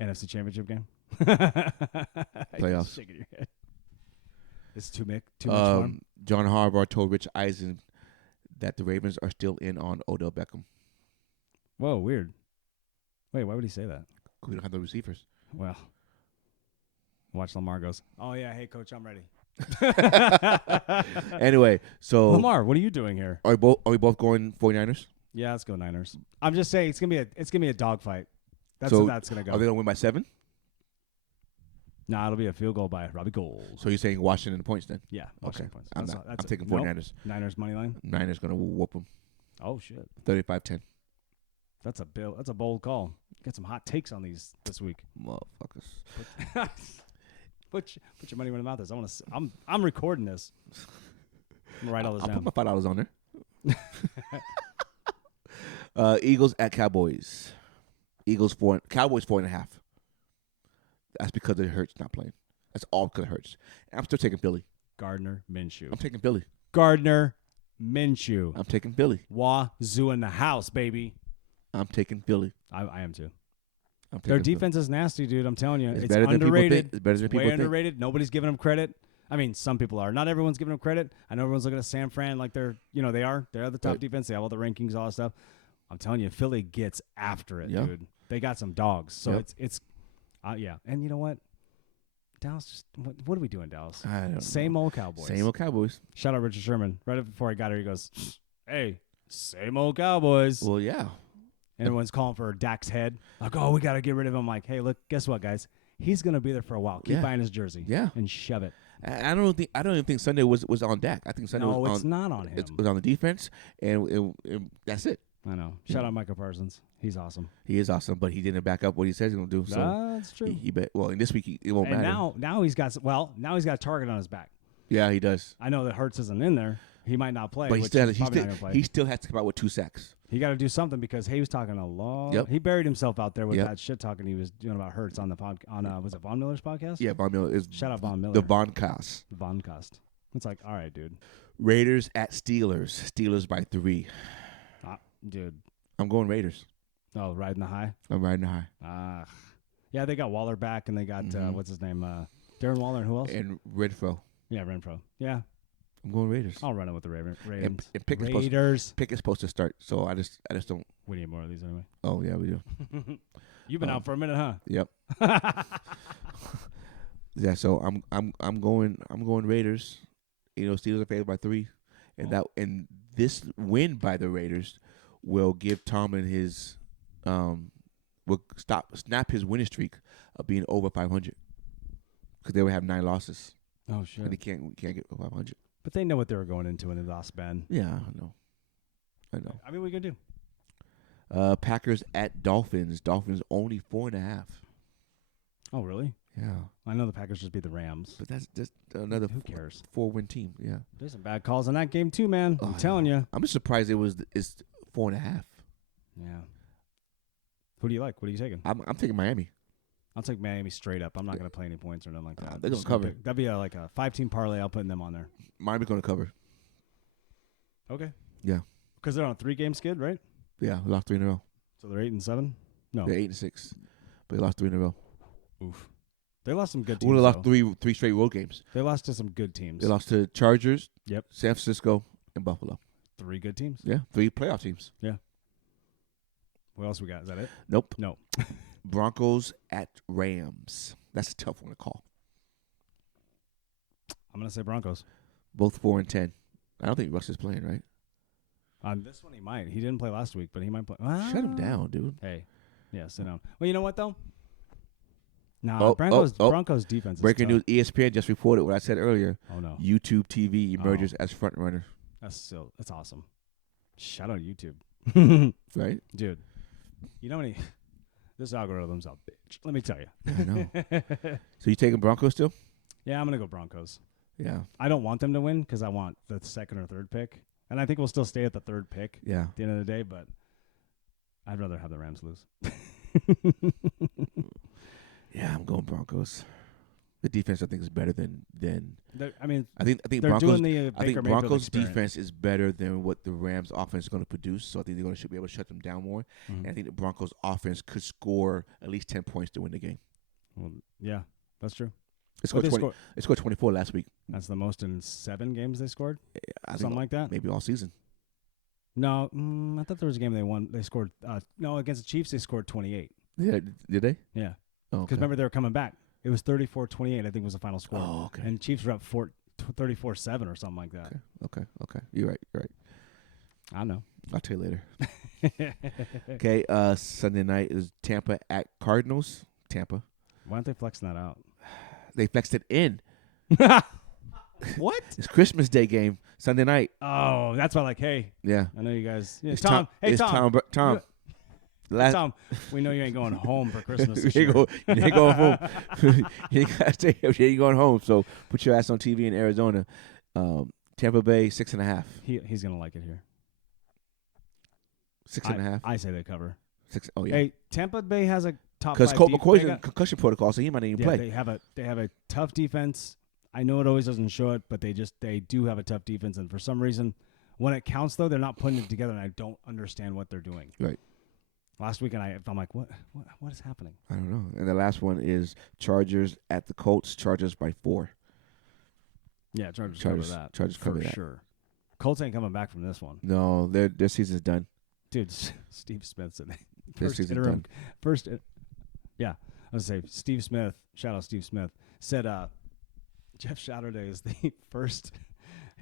NFC Championship game. Playoffs. Shaking your head. It's too much fun. John Harbaugh told Rich Eisen that the Ravens are still in on Odell Beckham. Whoa, weird. Wait, why would he say that? We don't have the receivers. Well, watch Lamar goes, oh, yeah, hey, coach, I'm ready. Anyway, so. Lamar, what are you doing here? Are we both going 49ers? Yeah, let's go Niners. I'm just saying it's gonna be a dogfight. That's so what that's gonna go. Are they gonna win by 7? Nah, it'll be a field goal by Robbie Gould. So you're saying Washington points then? Yeah, Washington points. I'm taking 49ers. Niners money line. Niners gonna whoop them. Oh shit. 35-10. That's a bold call. Get some hot takes on these this week. Motherfuckers. Put your money where the mouth is. I'm recording this. I'm gonna write all this down. I'll put my $5 on there. Eagles at Cowboys. Cowboys 4.5. That's because it hurts not playing. That's all because it hurts. I'm still taking Philly. Gardner Minshew. I'm taking Philly. Gardner Minshew. I'm taking Philly. Wazoo in the house, baby. I'm taking Philly. I am too. I'm Their taking defense is nasty, dude. I'm telling you. It's better than underrated. people think. It's better than people way think. underrated. Nobody's giving them credit. I mean, some people are. Not everyone's giving them credit. I know everyone's looking at San Fran like they're they are. They're the top defense. They have all the rankings, all that stuff. I'm telling you, Philly gets after it, dude. They got some dogs. So it's yeah. And you know what? Dallas, just what are we doing, Dallas? I don't Same know. old Cowboys. Same old Cowboys. Shout out Richard Sherman. Right before I got here, he goes, "Hey, same old Cowboys." Well, yeah. And everyone's calling for Dak's head. Like, oh, we got to get rid of him. I'm like, hey, look, guess what, guys? He's gonna be there for a while. Keep buying his jersey. Yeah. And shove it. I don't even think Sunday was on Dak. I think Sunday was on. No, it's not on him. It was on the defense, and that's it. I know. Shout out Micah Parsons. He's awesome. He is awesome, but he didn't back up what he says he's gonna do. So that's true. He bet. Well, in this week it won't matter. Now he's got a target on his back. Yeah, he does. I know that Hurts isn't in there. He might not play. But he he still has to come out with 2 sacks. He got to do something because he was talking a lot. Yep. He buried himself out there with that shit talking he was doing about Hurts on the was it Von Miller's podcast? Yeah, Von Miller is. Shout out Von Miller. The Voncast. It's like, all right, dude. Raiders at Steelers. Steelers by 3. Dude. I'm going Raiders. Oh, riding the high? I'm riding the high. Yeah, they got Waller back, and they got, what's his name? Darren Waller, and who else? And Renfro. Yeah, Renfro. Yeah. I'm going Raiders. I'll run it with the Ravens. And Pick is supposed to start, so I just don't. We need more of these anyway. Oh, yeah, we do. You've been out for a minute, huh? Yep. Yeah, so I'm going Raiders. Steelers are favored by 3, and this win by the Raiders will give Tomlin his will snap his winning streak of being over 500 because they would have 9 losses. Oh shit! And he can't get 500. But they know what they were going into when they lost Ben. Yeah, I know. I mean, what are you gonna do? Packers at Dolphins. Dolphins only 4.5. Oh really? Yeah. I know the Packers just beat the Rams. But that's just another who cares? 4-win team. Yeah. There's some bad calls in that game too, man. I'm telling you. I'm just surprised it's 4.5. Yeah. Who do you like? What are you taking? I'm taking Miami. I'll take Miami straight up. I'm not going to play any points or nothing like that. They're going to cover. That'd be like a 5-team parlay. I'll put them on there. Miami's going to cover. Okay. Yeah. Because they're on a 3-game skid, right? Yeah, lost 3 in a row. So they're 8-7? No. They're 8-6. But they lost 3 in a row. Oof. They lost some good teams. Well, they lost three straight road games. They lost to some good teams. They lost to Chargers, San Francisco, and Buffalo. 3 good teams? Yeah, 3 playoff teams. Yeah. What else we got? Is that it? Nope. No. Broncos at Rams. That's a tough one to call. I'm going to say Broncos. Both 4-10. I don't think Russ is playing, right? On this one, he might. He didn't play last week, but he might play. Shut him down, dude. Hey. Yeah, sit down. Well, you know what, though? No, Broncos defense. Breaking news: ESPN just reported what I said earlier. Oh no! YouTube TV emerges as front runner. That's awesome. Shout out YouTube, right, dude? You know this algorithm's a bitch. Let me tell you. I know. So you taking Broncos still? Yeah, I'm gonna go Broncos. Yeah. I don't want them to win because I want the 2nd or 3rd pick, and I think we'll still stay at the 3rd pick. Yeah. At the end of the day, but I'd rather have the Rams lose. Yeah, I'm going Broncos. The defense, I think, is better than. I think they're Broncos. Doing the I think Broncos' defense is better than what the Rams' offense is going to produce. So I think they're should be able to shut them down more. Mm-hmm. And I think the Broncos' offense could score at least 10 points to win the game. Well, yeah, that's true. It scored 24 last week. That's the most in 7 games they scored. Something like that. Maybe all season. No, I thought there was a game they won. They scored. No, against the Chiefs they scored 28. Yeah, did they? Yeah. Oh, because remember they were coming back. It was 34-28, I think was the final score. Oh, okay. And Chiefs were up 34-7 or something like that. Okay. You're right. I know. I'll tell you later. Okay, Sunday night is Tampa at Cardinals. Tampa. Why aren't they flexing that out? They flexed it in. What? It's Christmas Day game, Sunday night. Oh, that's why hey. Yeah. I know you guys. Yeah, it's Tom. Hey, Tom. Tom. Tom, we know you ain't going home for Christmas this year. You ain't going home. You gotta stay here. You ain't going home. So put your ass on TV in Arizona. Tampa Bay 6.5. He's gonna like it here. 6.5. I say they cover. 6. Oh yeah. Hey, Tampa Bay has a top because 5 Colt McCoy's in concussion protocol, so he might not even play. They have a tough defense. I know it always doesn't show it, but they do have a tough defense, and for some reason, when it counts though, they're not putting it together, and I don't understand what they're doing. Right. Last week, I'm like, what is happening? I don't know. And the last one is Chargers at the Colts. Chargers by 4. Yeah, Chargers cover that. Chargers cover that. Sure. Colts ain't coming back from this one. No, their season's done. Dude, Steve Smith said Their season's done. Yeah, I was going to say, Steve Smith, shout out Steve Smith, said Jeff Saturday is the first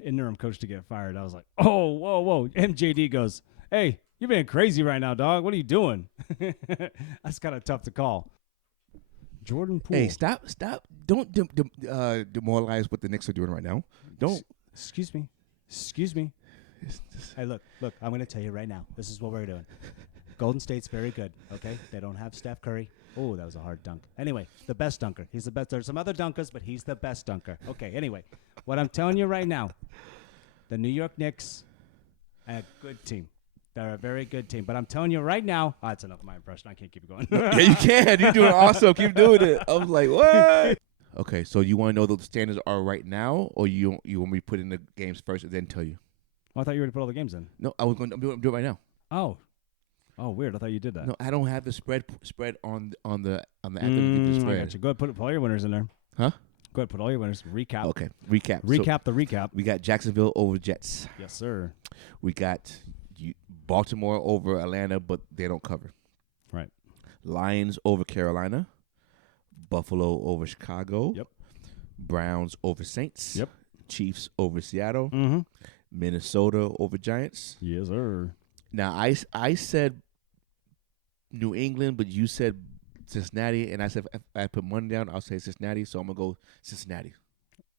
interim coach to get fired. I was like, oh, whoa. MJD goes, hey, you're being crazy right now, dog. What are you doing? That's kind of tough to call. Jordan Poole. Hey, stop. Don't demoralize what the Knicks are doing right now. Don't. Excuse me. Hey, look. I'm going to tell you right now. This is what we're doing. Golden State's very good, okay? They don't have Steph Curry. Oh, that was a hard dunk. Anyway, the best dunker. He's the best. There's some other dunkers, but he's the best dunker. Okay, anyway, what I'm telling you right now, the New York Knicks are a good team. They're a very good team. But I'm telling you right now, that's enough of my impression. I can't keep it going. Yeah, you can. You're doing awesome. Keep doing it. I was like, what? Okay, so you want to know what the standards are right now, or you want me to put in the games first and then tell you? Well, I thought you already put all the games in. No, I'm doing it right now. Oh, weird. I thought you did that. No, I don't have the spread on the app that we give the spread. I got you. Go ahead, put all your winners in there. Huh? Go ahead, put all your winners. Recap. Okay, recap. Recap the recap. We got Jacksonville over Jets. Yes, sir. We got Baltimore over Atlanta, but they don't cover. Right. Lions over Carolina. Buffalo over Chicago. Yep. Browns over Saints. Yep. Chiefs over Seattle. Mm-hmm. Minnesota over Giants. Yes, sir. Now, I said New England, but you said Cincinnati, and I said if I put money down, I'll say Cincinnati, so I'm going to go Cincinnati.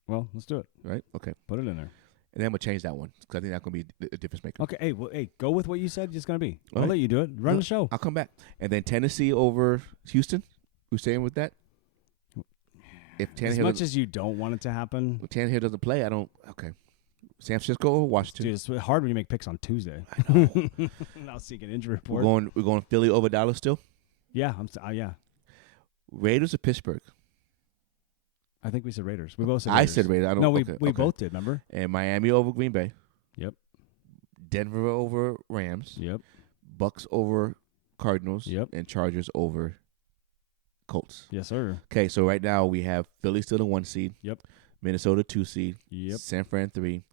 Well, let's do it. Right? Okay. Put it in there. And then I'm going to change that one because I think that's going to be a difference maker. Okay. Hey, go with what you said it's going to be. I'll let you do it. Run the show. I'll come back. And then Tennessee over Houston. We're staying with that? If as much as you don't want it to happen. If Tannehill doesn't play, I don't. Okay. San Francisco or Washington? Dude, it's hard when you make picks on Tuesday. I know. Now seeing an injury report. We're going Philly over Dallas still? Yeah. Yeah. Raiders or Pittsburgh? I think we said Raiders. We both said Raiders. I said Raiders. I don't. No, we both did, remember? And Miami over Green Bay. Yep. Denver over Rams. Yep. Bucks over Cardinals. Yep. And Chargers over Colts. Yes, sir. Okay, so right now we have Philly still the 1 seed. Yep. Minnesota 2 seed. Yep. San Fran 3.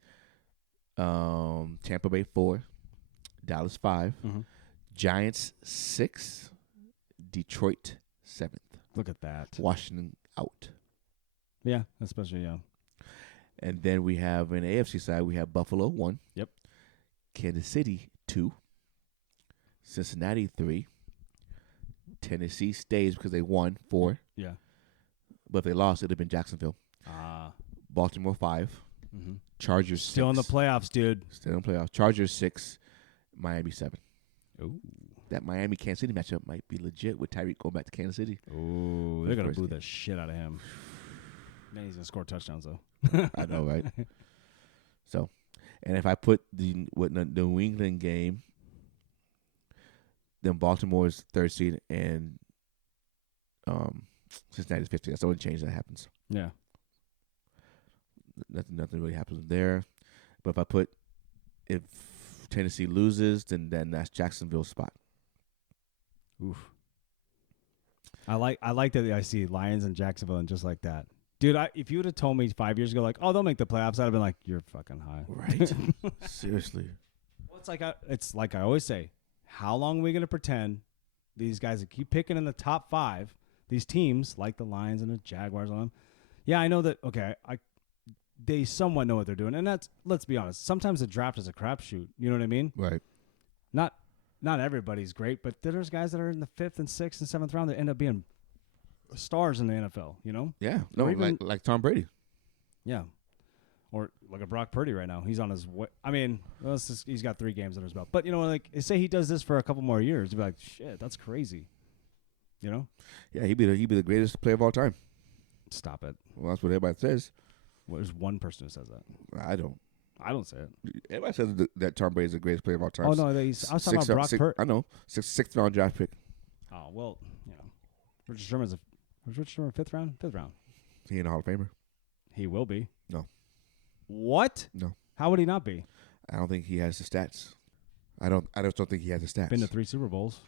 Tampa Bay 4. Dallas 5. Mm-hmm. Giants 6. Detroit 7th. Look at that. Washington out. Yeah, especially, yeah. And then we have, in the AFC side, we have Buffalo 1. Yep. Kansas City 2. Cincinnati 3. Tennessee stays because they won 4. Yeah. But if they lost, it would have been Jacksonville. Baltimore 5. Mm-hmm. Chargers still 6. in the playoffs, dude. Still in the playoffs. Chargers 6. Miami 7. Ooh. That Miami-Kansas City matchup might be legit with Tyreek going back to Kansas City. Ooh, they're going to boo the shit out of him. Man, he's going to score touchdowns, though. I know, right? So, and if I put the New England game, then Baltimore's 3rd seed and Cincinnati's 5th seed. That's the only change that happens. Yeah. Nothing really happens there. But if Tennessee loses, then that's Jacksonville's spot. Oof. I like that I see Lions and Jacksonville and just like that. Dude, if you would have told me 5 years ago, like, oh, they'll make the playoffs, I'd have been like, you're fucking high. Right. Seriously. Well, it's like I always say, how long are we going to pretend these guys that keep picking in the top 5, these teams like the Lions and the Jaguars on them? Yeah, I know that, okay, they somewhat know what they're doing. And that's, let's be honest, sometimes the draft is a crapshoot. You know what I mean? Right. Not everybody's great, but there's guys that are in the 5th and 6th and 7th round that end up being stars in the NFL, you know? Yeah. No, even, like Tom Brady. Yeah. Or look at Brock Purdy right now. He's on his way. I mean, he's got 3 games under his belt. But, you know, like, say he does this for a couple more years, you'd be like, shit, that's crazy. You know? Yeah, he'd be the greatest player of all time. Stop it. Well, that's what everybody says. Well, there's one person who says that. I don't. I don't say it. Everybody says that Tom Brady is the greatest player of all time. Oh, no, I was talking about Brock Purdy. I know. Sixth round draft pick. Oh, well, you know. Richard Sherman's was Richard Sherman fifth round? Fifth round. He in the Hall of Famer? He will be. No. What? No. How would he not be? I don't think he has the stats. I just don't think he has the stats. Been to 3 Super Bowls.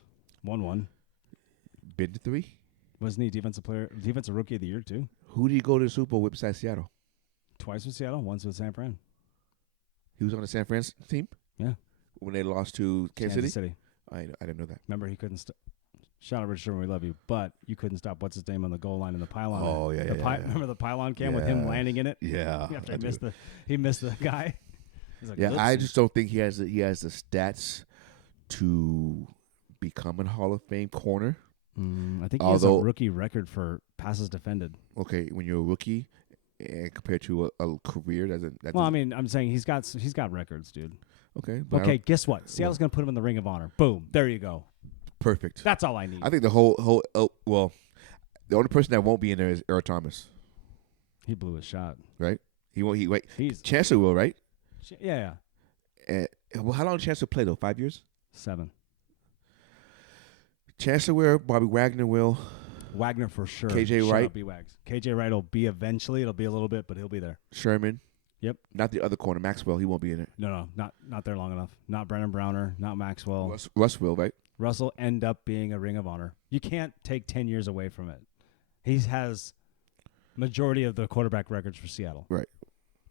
Won one. Been to 3? Wasn't he defensive rookie of the year too? Who did he go to the Super Bowl with besides Seattle? Twice with Seattle, once with San Fran. He was on the San Fran team? Yeah. When they lost to Kansas City. I didn't know that. Remember, he couldn't shout out Richard Sherman, we love you, but you couldn't stop what's his name on the goal line in the pylon. Oh, yeah, yeah. Remember the pylon cam with him landing in it? Yeah. After he missed the guy. Like, yeah, I just don't think he has the stats to become a Hall of Fame corner. I think he has a rookie record for passes defended. Okay, when you're a rookie and compared to a career, well, I mean, I'm saying he's got records, dude. Okay. Okay, guess what? Seattle's going to put him in the Ring of Honor. Boom. There you go. Perfect. That's all I need. I think the whole the only person that won't be in there is Earl Thomas. He blew his shot. Right? Chancellor will, right? Yeah. Well, how long did Chancellor play, though? 5 years? 7. Chancellor will, Bobby Wagner will. Wagner for sure. KJ Wright. KJ Wright will be eventually. It'll be a little bit, but he'll be there. Sherman. Yep. Not the other corner. Maxwell, he won't be in it. No, not there long enough. Not Brennan Browner, not Maxwell. Russ will, right? Russ will end up being a Ring of Honor. You can't take 10 years away from it. He has majority of the quarterback records for Seattle. Right.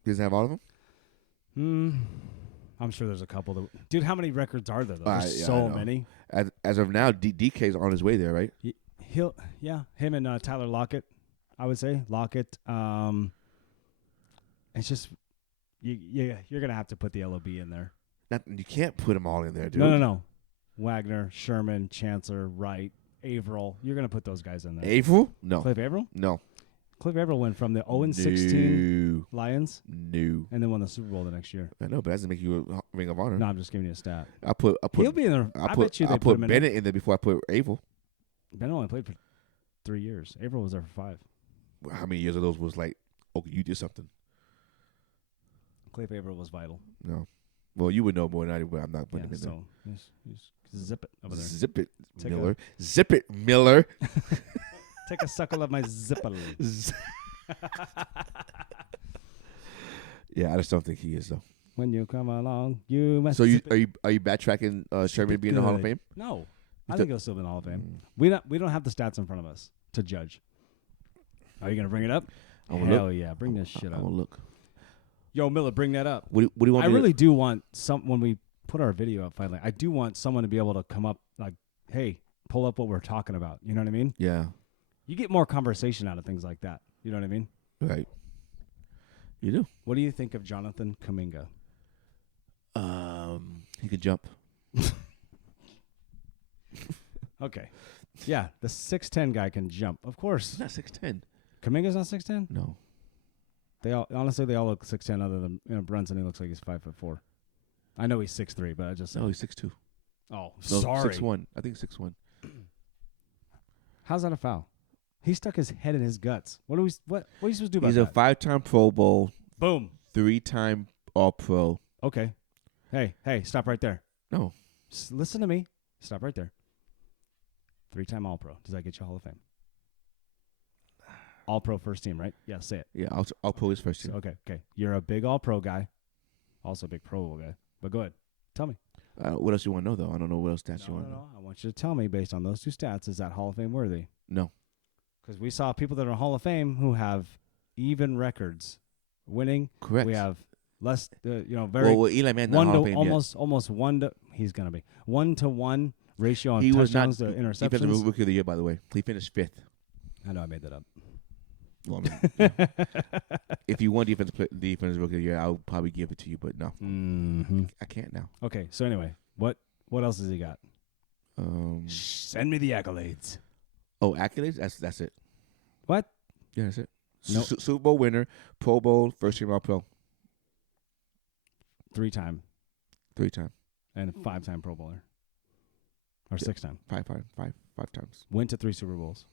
Does he have all of them? I'm sure there's a couple. Dude, how many records are there, though? There's so many. As of now, DK's on his way there, right? Him and Tyler Lockett, I would say. Lockett. It's just, you're going to have to put the LOB in there. You can't put them all in there, dude. No. Wagner, Sherman, Chancellor, Wright, Averill. You're going to put those guys in there. Averill? No. Cliff Averill? No. Cliff Averill went from the 0-16 Lions. No. And then won the Super Bowl the next year. I know, but that doesn't make you a Ring of Honor. No, I'm just giving you a stat. He'll be in there. I put Bennett in there before I put Averill. Bennett only played for 3 years. Averill was there for 5. How many years of those was like, okay, you did something? Cliff Averill was vital. No. Well, you would know more than I do, but I'm not putting him in there. So zip it over there. Zip it, Miller. Zip it, Miller. Take a suckle of my zipper. Yeah, I just don't think he is, though. When you come along, you must. So are you backtracking Sherman being in the Hall of Fame? No, I think he'll still be in the Hall of Fame. We don't have the stats in front of us to judge. Are you gonna bring it up? Hell yeah, bring this shit up. I will look. Yo, Miller, bring that up. What do you want? I really do want when we put our video up finally. I do want someone to be able to come up like, hey, pull up what we're talking about. You know what I mean? Yeah. You get more conversation out of things like that. You know what I mean? Right. You do. What do you think of Jonathan Kuminga? He could jump. Okay. Yeah, the 6'10" guy can jump. Of course. He's not 6'10". Kuminga's not 6'10"? No. They all look 6'10", other than Brunson. He looks like he's 5'4". I know he's 6'3", but I just no, he's 6'2". Oh, no, sorry. 6'1". I think 6'1". How's that a foul? He stuck his head in his guts. What are you supposed to do about that? He's a 5-time Pro Bowl. Boom. 3-time All-Pro. Okay. Hey, stop right there. No. Just listen to me. Stop right there. 3-time All-Pro. Does that get you Hall of Fame? All-Pro first team, right? Yeah, say it. Yeah, All-Pro is first team. So, okay. You're a big All-Pro guy. Also a big Pro Bowl guy. But go ahead. Tell me. What else you want to know, though? I don't know what else stats you want to know. I want you to tell me, based on those 2 stats, is that Hall of Fame worthy? No. Because we saw people that are Hall of Fame who have even records winning. Correct. We have less, very well, Eli Manning not Hall of Fame almost 1 to, he's going to be 1-to-1 ratio on he touchdowns was not, to interceptions. Defensive Rookie of the Year, by the way. He finished 5th. I know I made that up. Well, I mean, if you won defensive Rookie of the Year, I would probably give it to you, but no. Mm-hmm. I can't now. Okay, so anyway, what else has he got? Send me the accolades. Oh, accolades? That's it. What? Yeah, that's it. Nope. Super Bowl winner, Pro Bowl, first team All-Pro. 3-time. 3-time. And 5-time Pro Bowler. Or 6-time. 5 times. Went to 3 Super Bowls.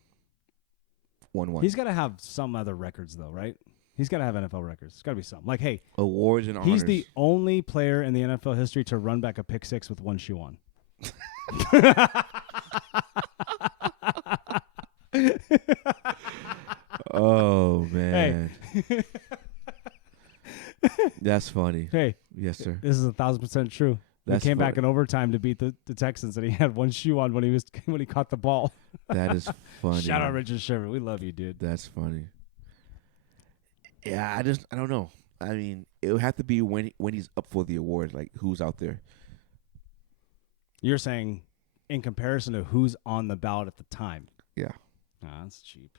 1. He's got to have some other records, though, right? He's got to have NFL records. It's got to be something. Like, hey. Awards and honors. He's the only player in the NFL history to run back a pick 6 with 1 shoe on. Oh man, Hey. That's funny. Hey, yes, sir. This is 1,000% true. He came back in overtime to beat the Texans, and he had one shoe on when he caught the ball. That is funny. Shout out Richard Sherman. We love you, dude. That's funny. Yeah, I don't know. I mean, it would have to be when he's up for the award, like who's out there. You're saying in comparison to who's on the ballot at the time. Yeah. That's cheap.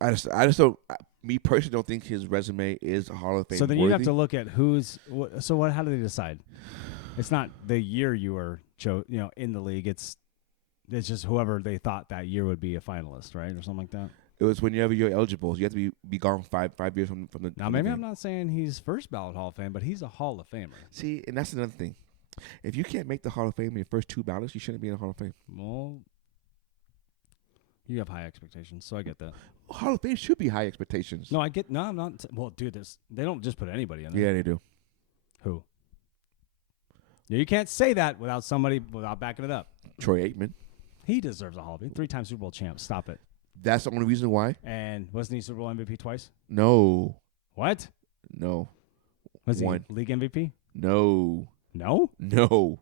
I just don't. Me personally, don't think his resume is a Hall of Fame. So then worthy. you have to look at who's. So what? How do they decide? It's not the year you were in the league. It's just whoever they thought that year would be a finalist, right, or something like that. It was whenever you're eligible. So you have to be gone 5 years from the. Now maybe I'm not saying he's first ballot Hall of Fame, but he's a Hall of Famer. See, and that's another thing. If you can't make the Hall of Fame in your first 2 ballots, you shouldn't be in the Hall of Fame. Well, you have high expectations, so I get that. Hall of Fame should be high expectations. No, I'm not. Well, dude, they don't just put anybody in there. Yeah, they do. Who? Yeah, you can't say that without backing it up. Troy Aikman. He deserves a Hall of Fame. 3-time Super Bowl champ. Stop it. That's the only reason why. And wasn't he Super Bowl MVP twice? No. What? No. Was he One. league MVP? No. No? No.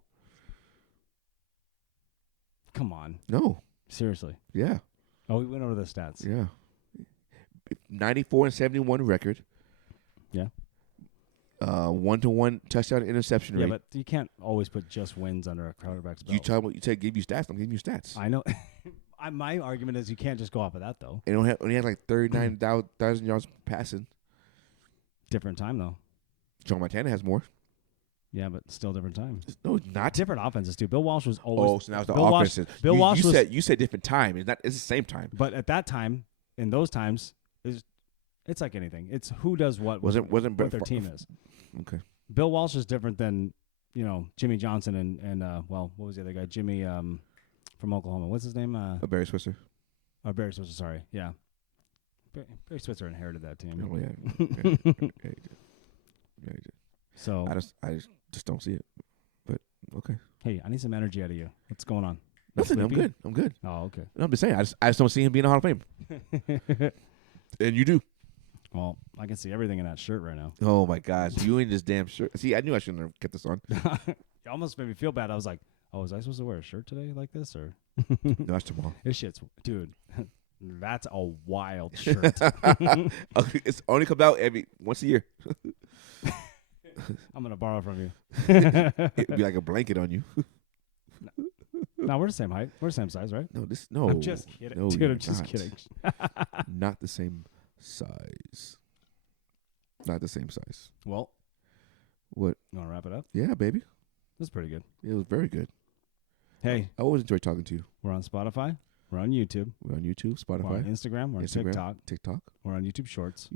Come on. No. Seriously. Yeah. Oh, we went over the stats. Yeah. 94-71 record. Yeah. 1-to-1 touchdown interception rate. Yeah, but you can't always put just wins under a quarterback's belt. You tell me, you said give you stats. I'm giving you stats. I know. My argument is you can't just go off of that, though. And only had like 39,000 yards passing. Different time, though. Joe Montana has more. Yeah, but still different time. No, it's not. Different offenses, too. Bill Walsh was always... Oh, so now it's the offenses. Bill Walsh you said different time. It's the same time. But at that time, in those times, it's like anything. It's who does what Wasn't what their team is. Okay. Bill Walsh is different than, Jimmy Johnson and what was the other guy? Jimmy from Oklahoma. What's his name? Barry Switzer. Barry Switzer, sorry. Yeah. Barry Switzer inherited that team. Oh, yeah. Yeah, he did. So I just don't see it. But okay. Hey, I need some energy out of you. What's going on? Nothing. I'm good. Oh, okay. No, I'm just saying. I just don't see him being a Hall of Fame. And you do. Well, I can see everything in that shirt right now. Oh my gosh, you in this damn shirt. See, I knew I shouldn't have kept this on. It almost made me feel bad. I was like, oh, was I supposed to wear a shirt today like this? Or No, that's tomorrow. This shit's, dude, that's a wild shirt. It's only comes out once a year. I'm going to borrow from you. It'd be like a blanket on you. No, we're the same height. We're the same size, right? No. I'm just kidding. No, dude, I'm just kidding. Not the same size. Not the same size. Well, what? You want to wrap it up? Yeah, baby. That's pretty good. It was very good. Hey. I always enjoy talking to you. We're on Spotify. We're on YouTube. We're on YouTube, Spotify. We're on Instagram. We're on TikTok. We're on YouTube Shorts.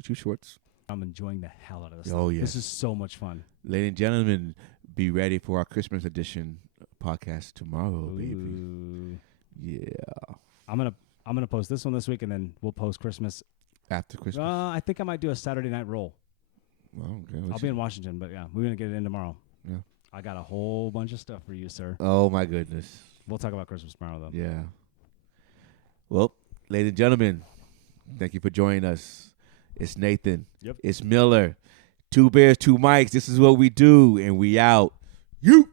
I'm enjoying the hell out of this. Oh, yeah. yes. This is so much fun. Ladies and gentlemen, be ready for our Christmas edition podcast tomorrow, Ooh. baby. Yeah. I'm gonna post this one this week, and then we'll post Christmas after Christmas. I think I might do a Saturday night roll. Well, okay. I'll be in Washington, but yeah, we're gonna get it in tomorrow. Yeah. I got a whole bunch of stuff for you, sir. Oh my goodness. We'll talk about Christmas tomorrow, though. Yeah. Well, ladies and gentlemen, thank you for joining us. It's Nathan. Yep. It's Miller. 2 Bears, 2 Mics. This is what we do, and we out. You.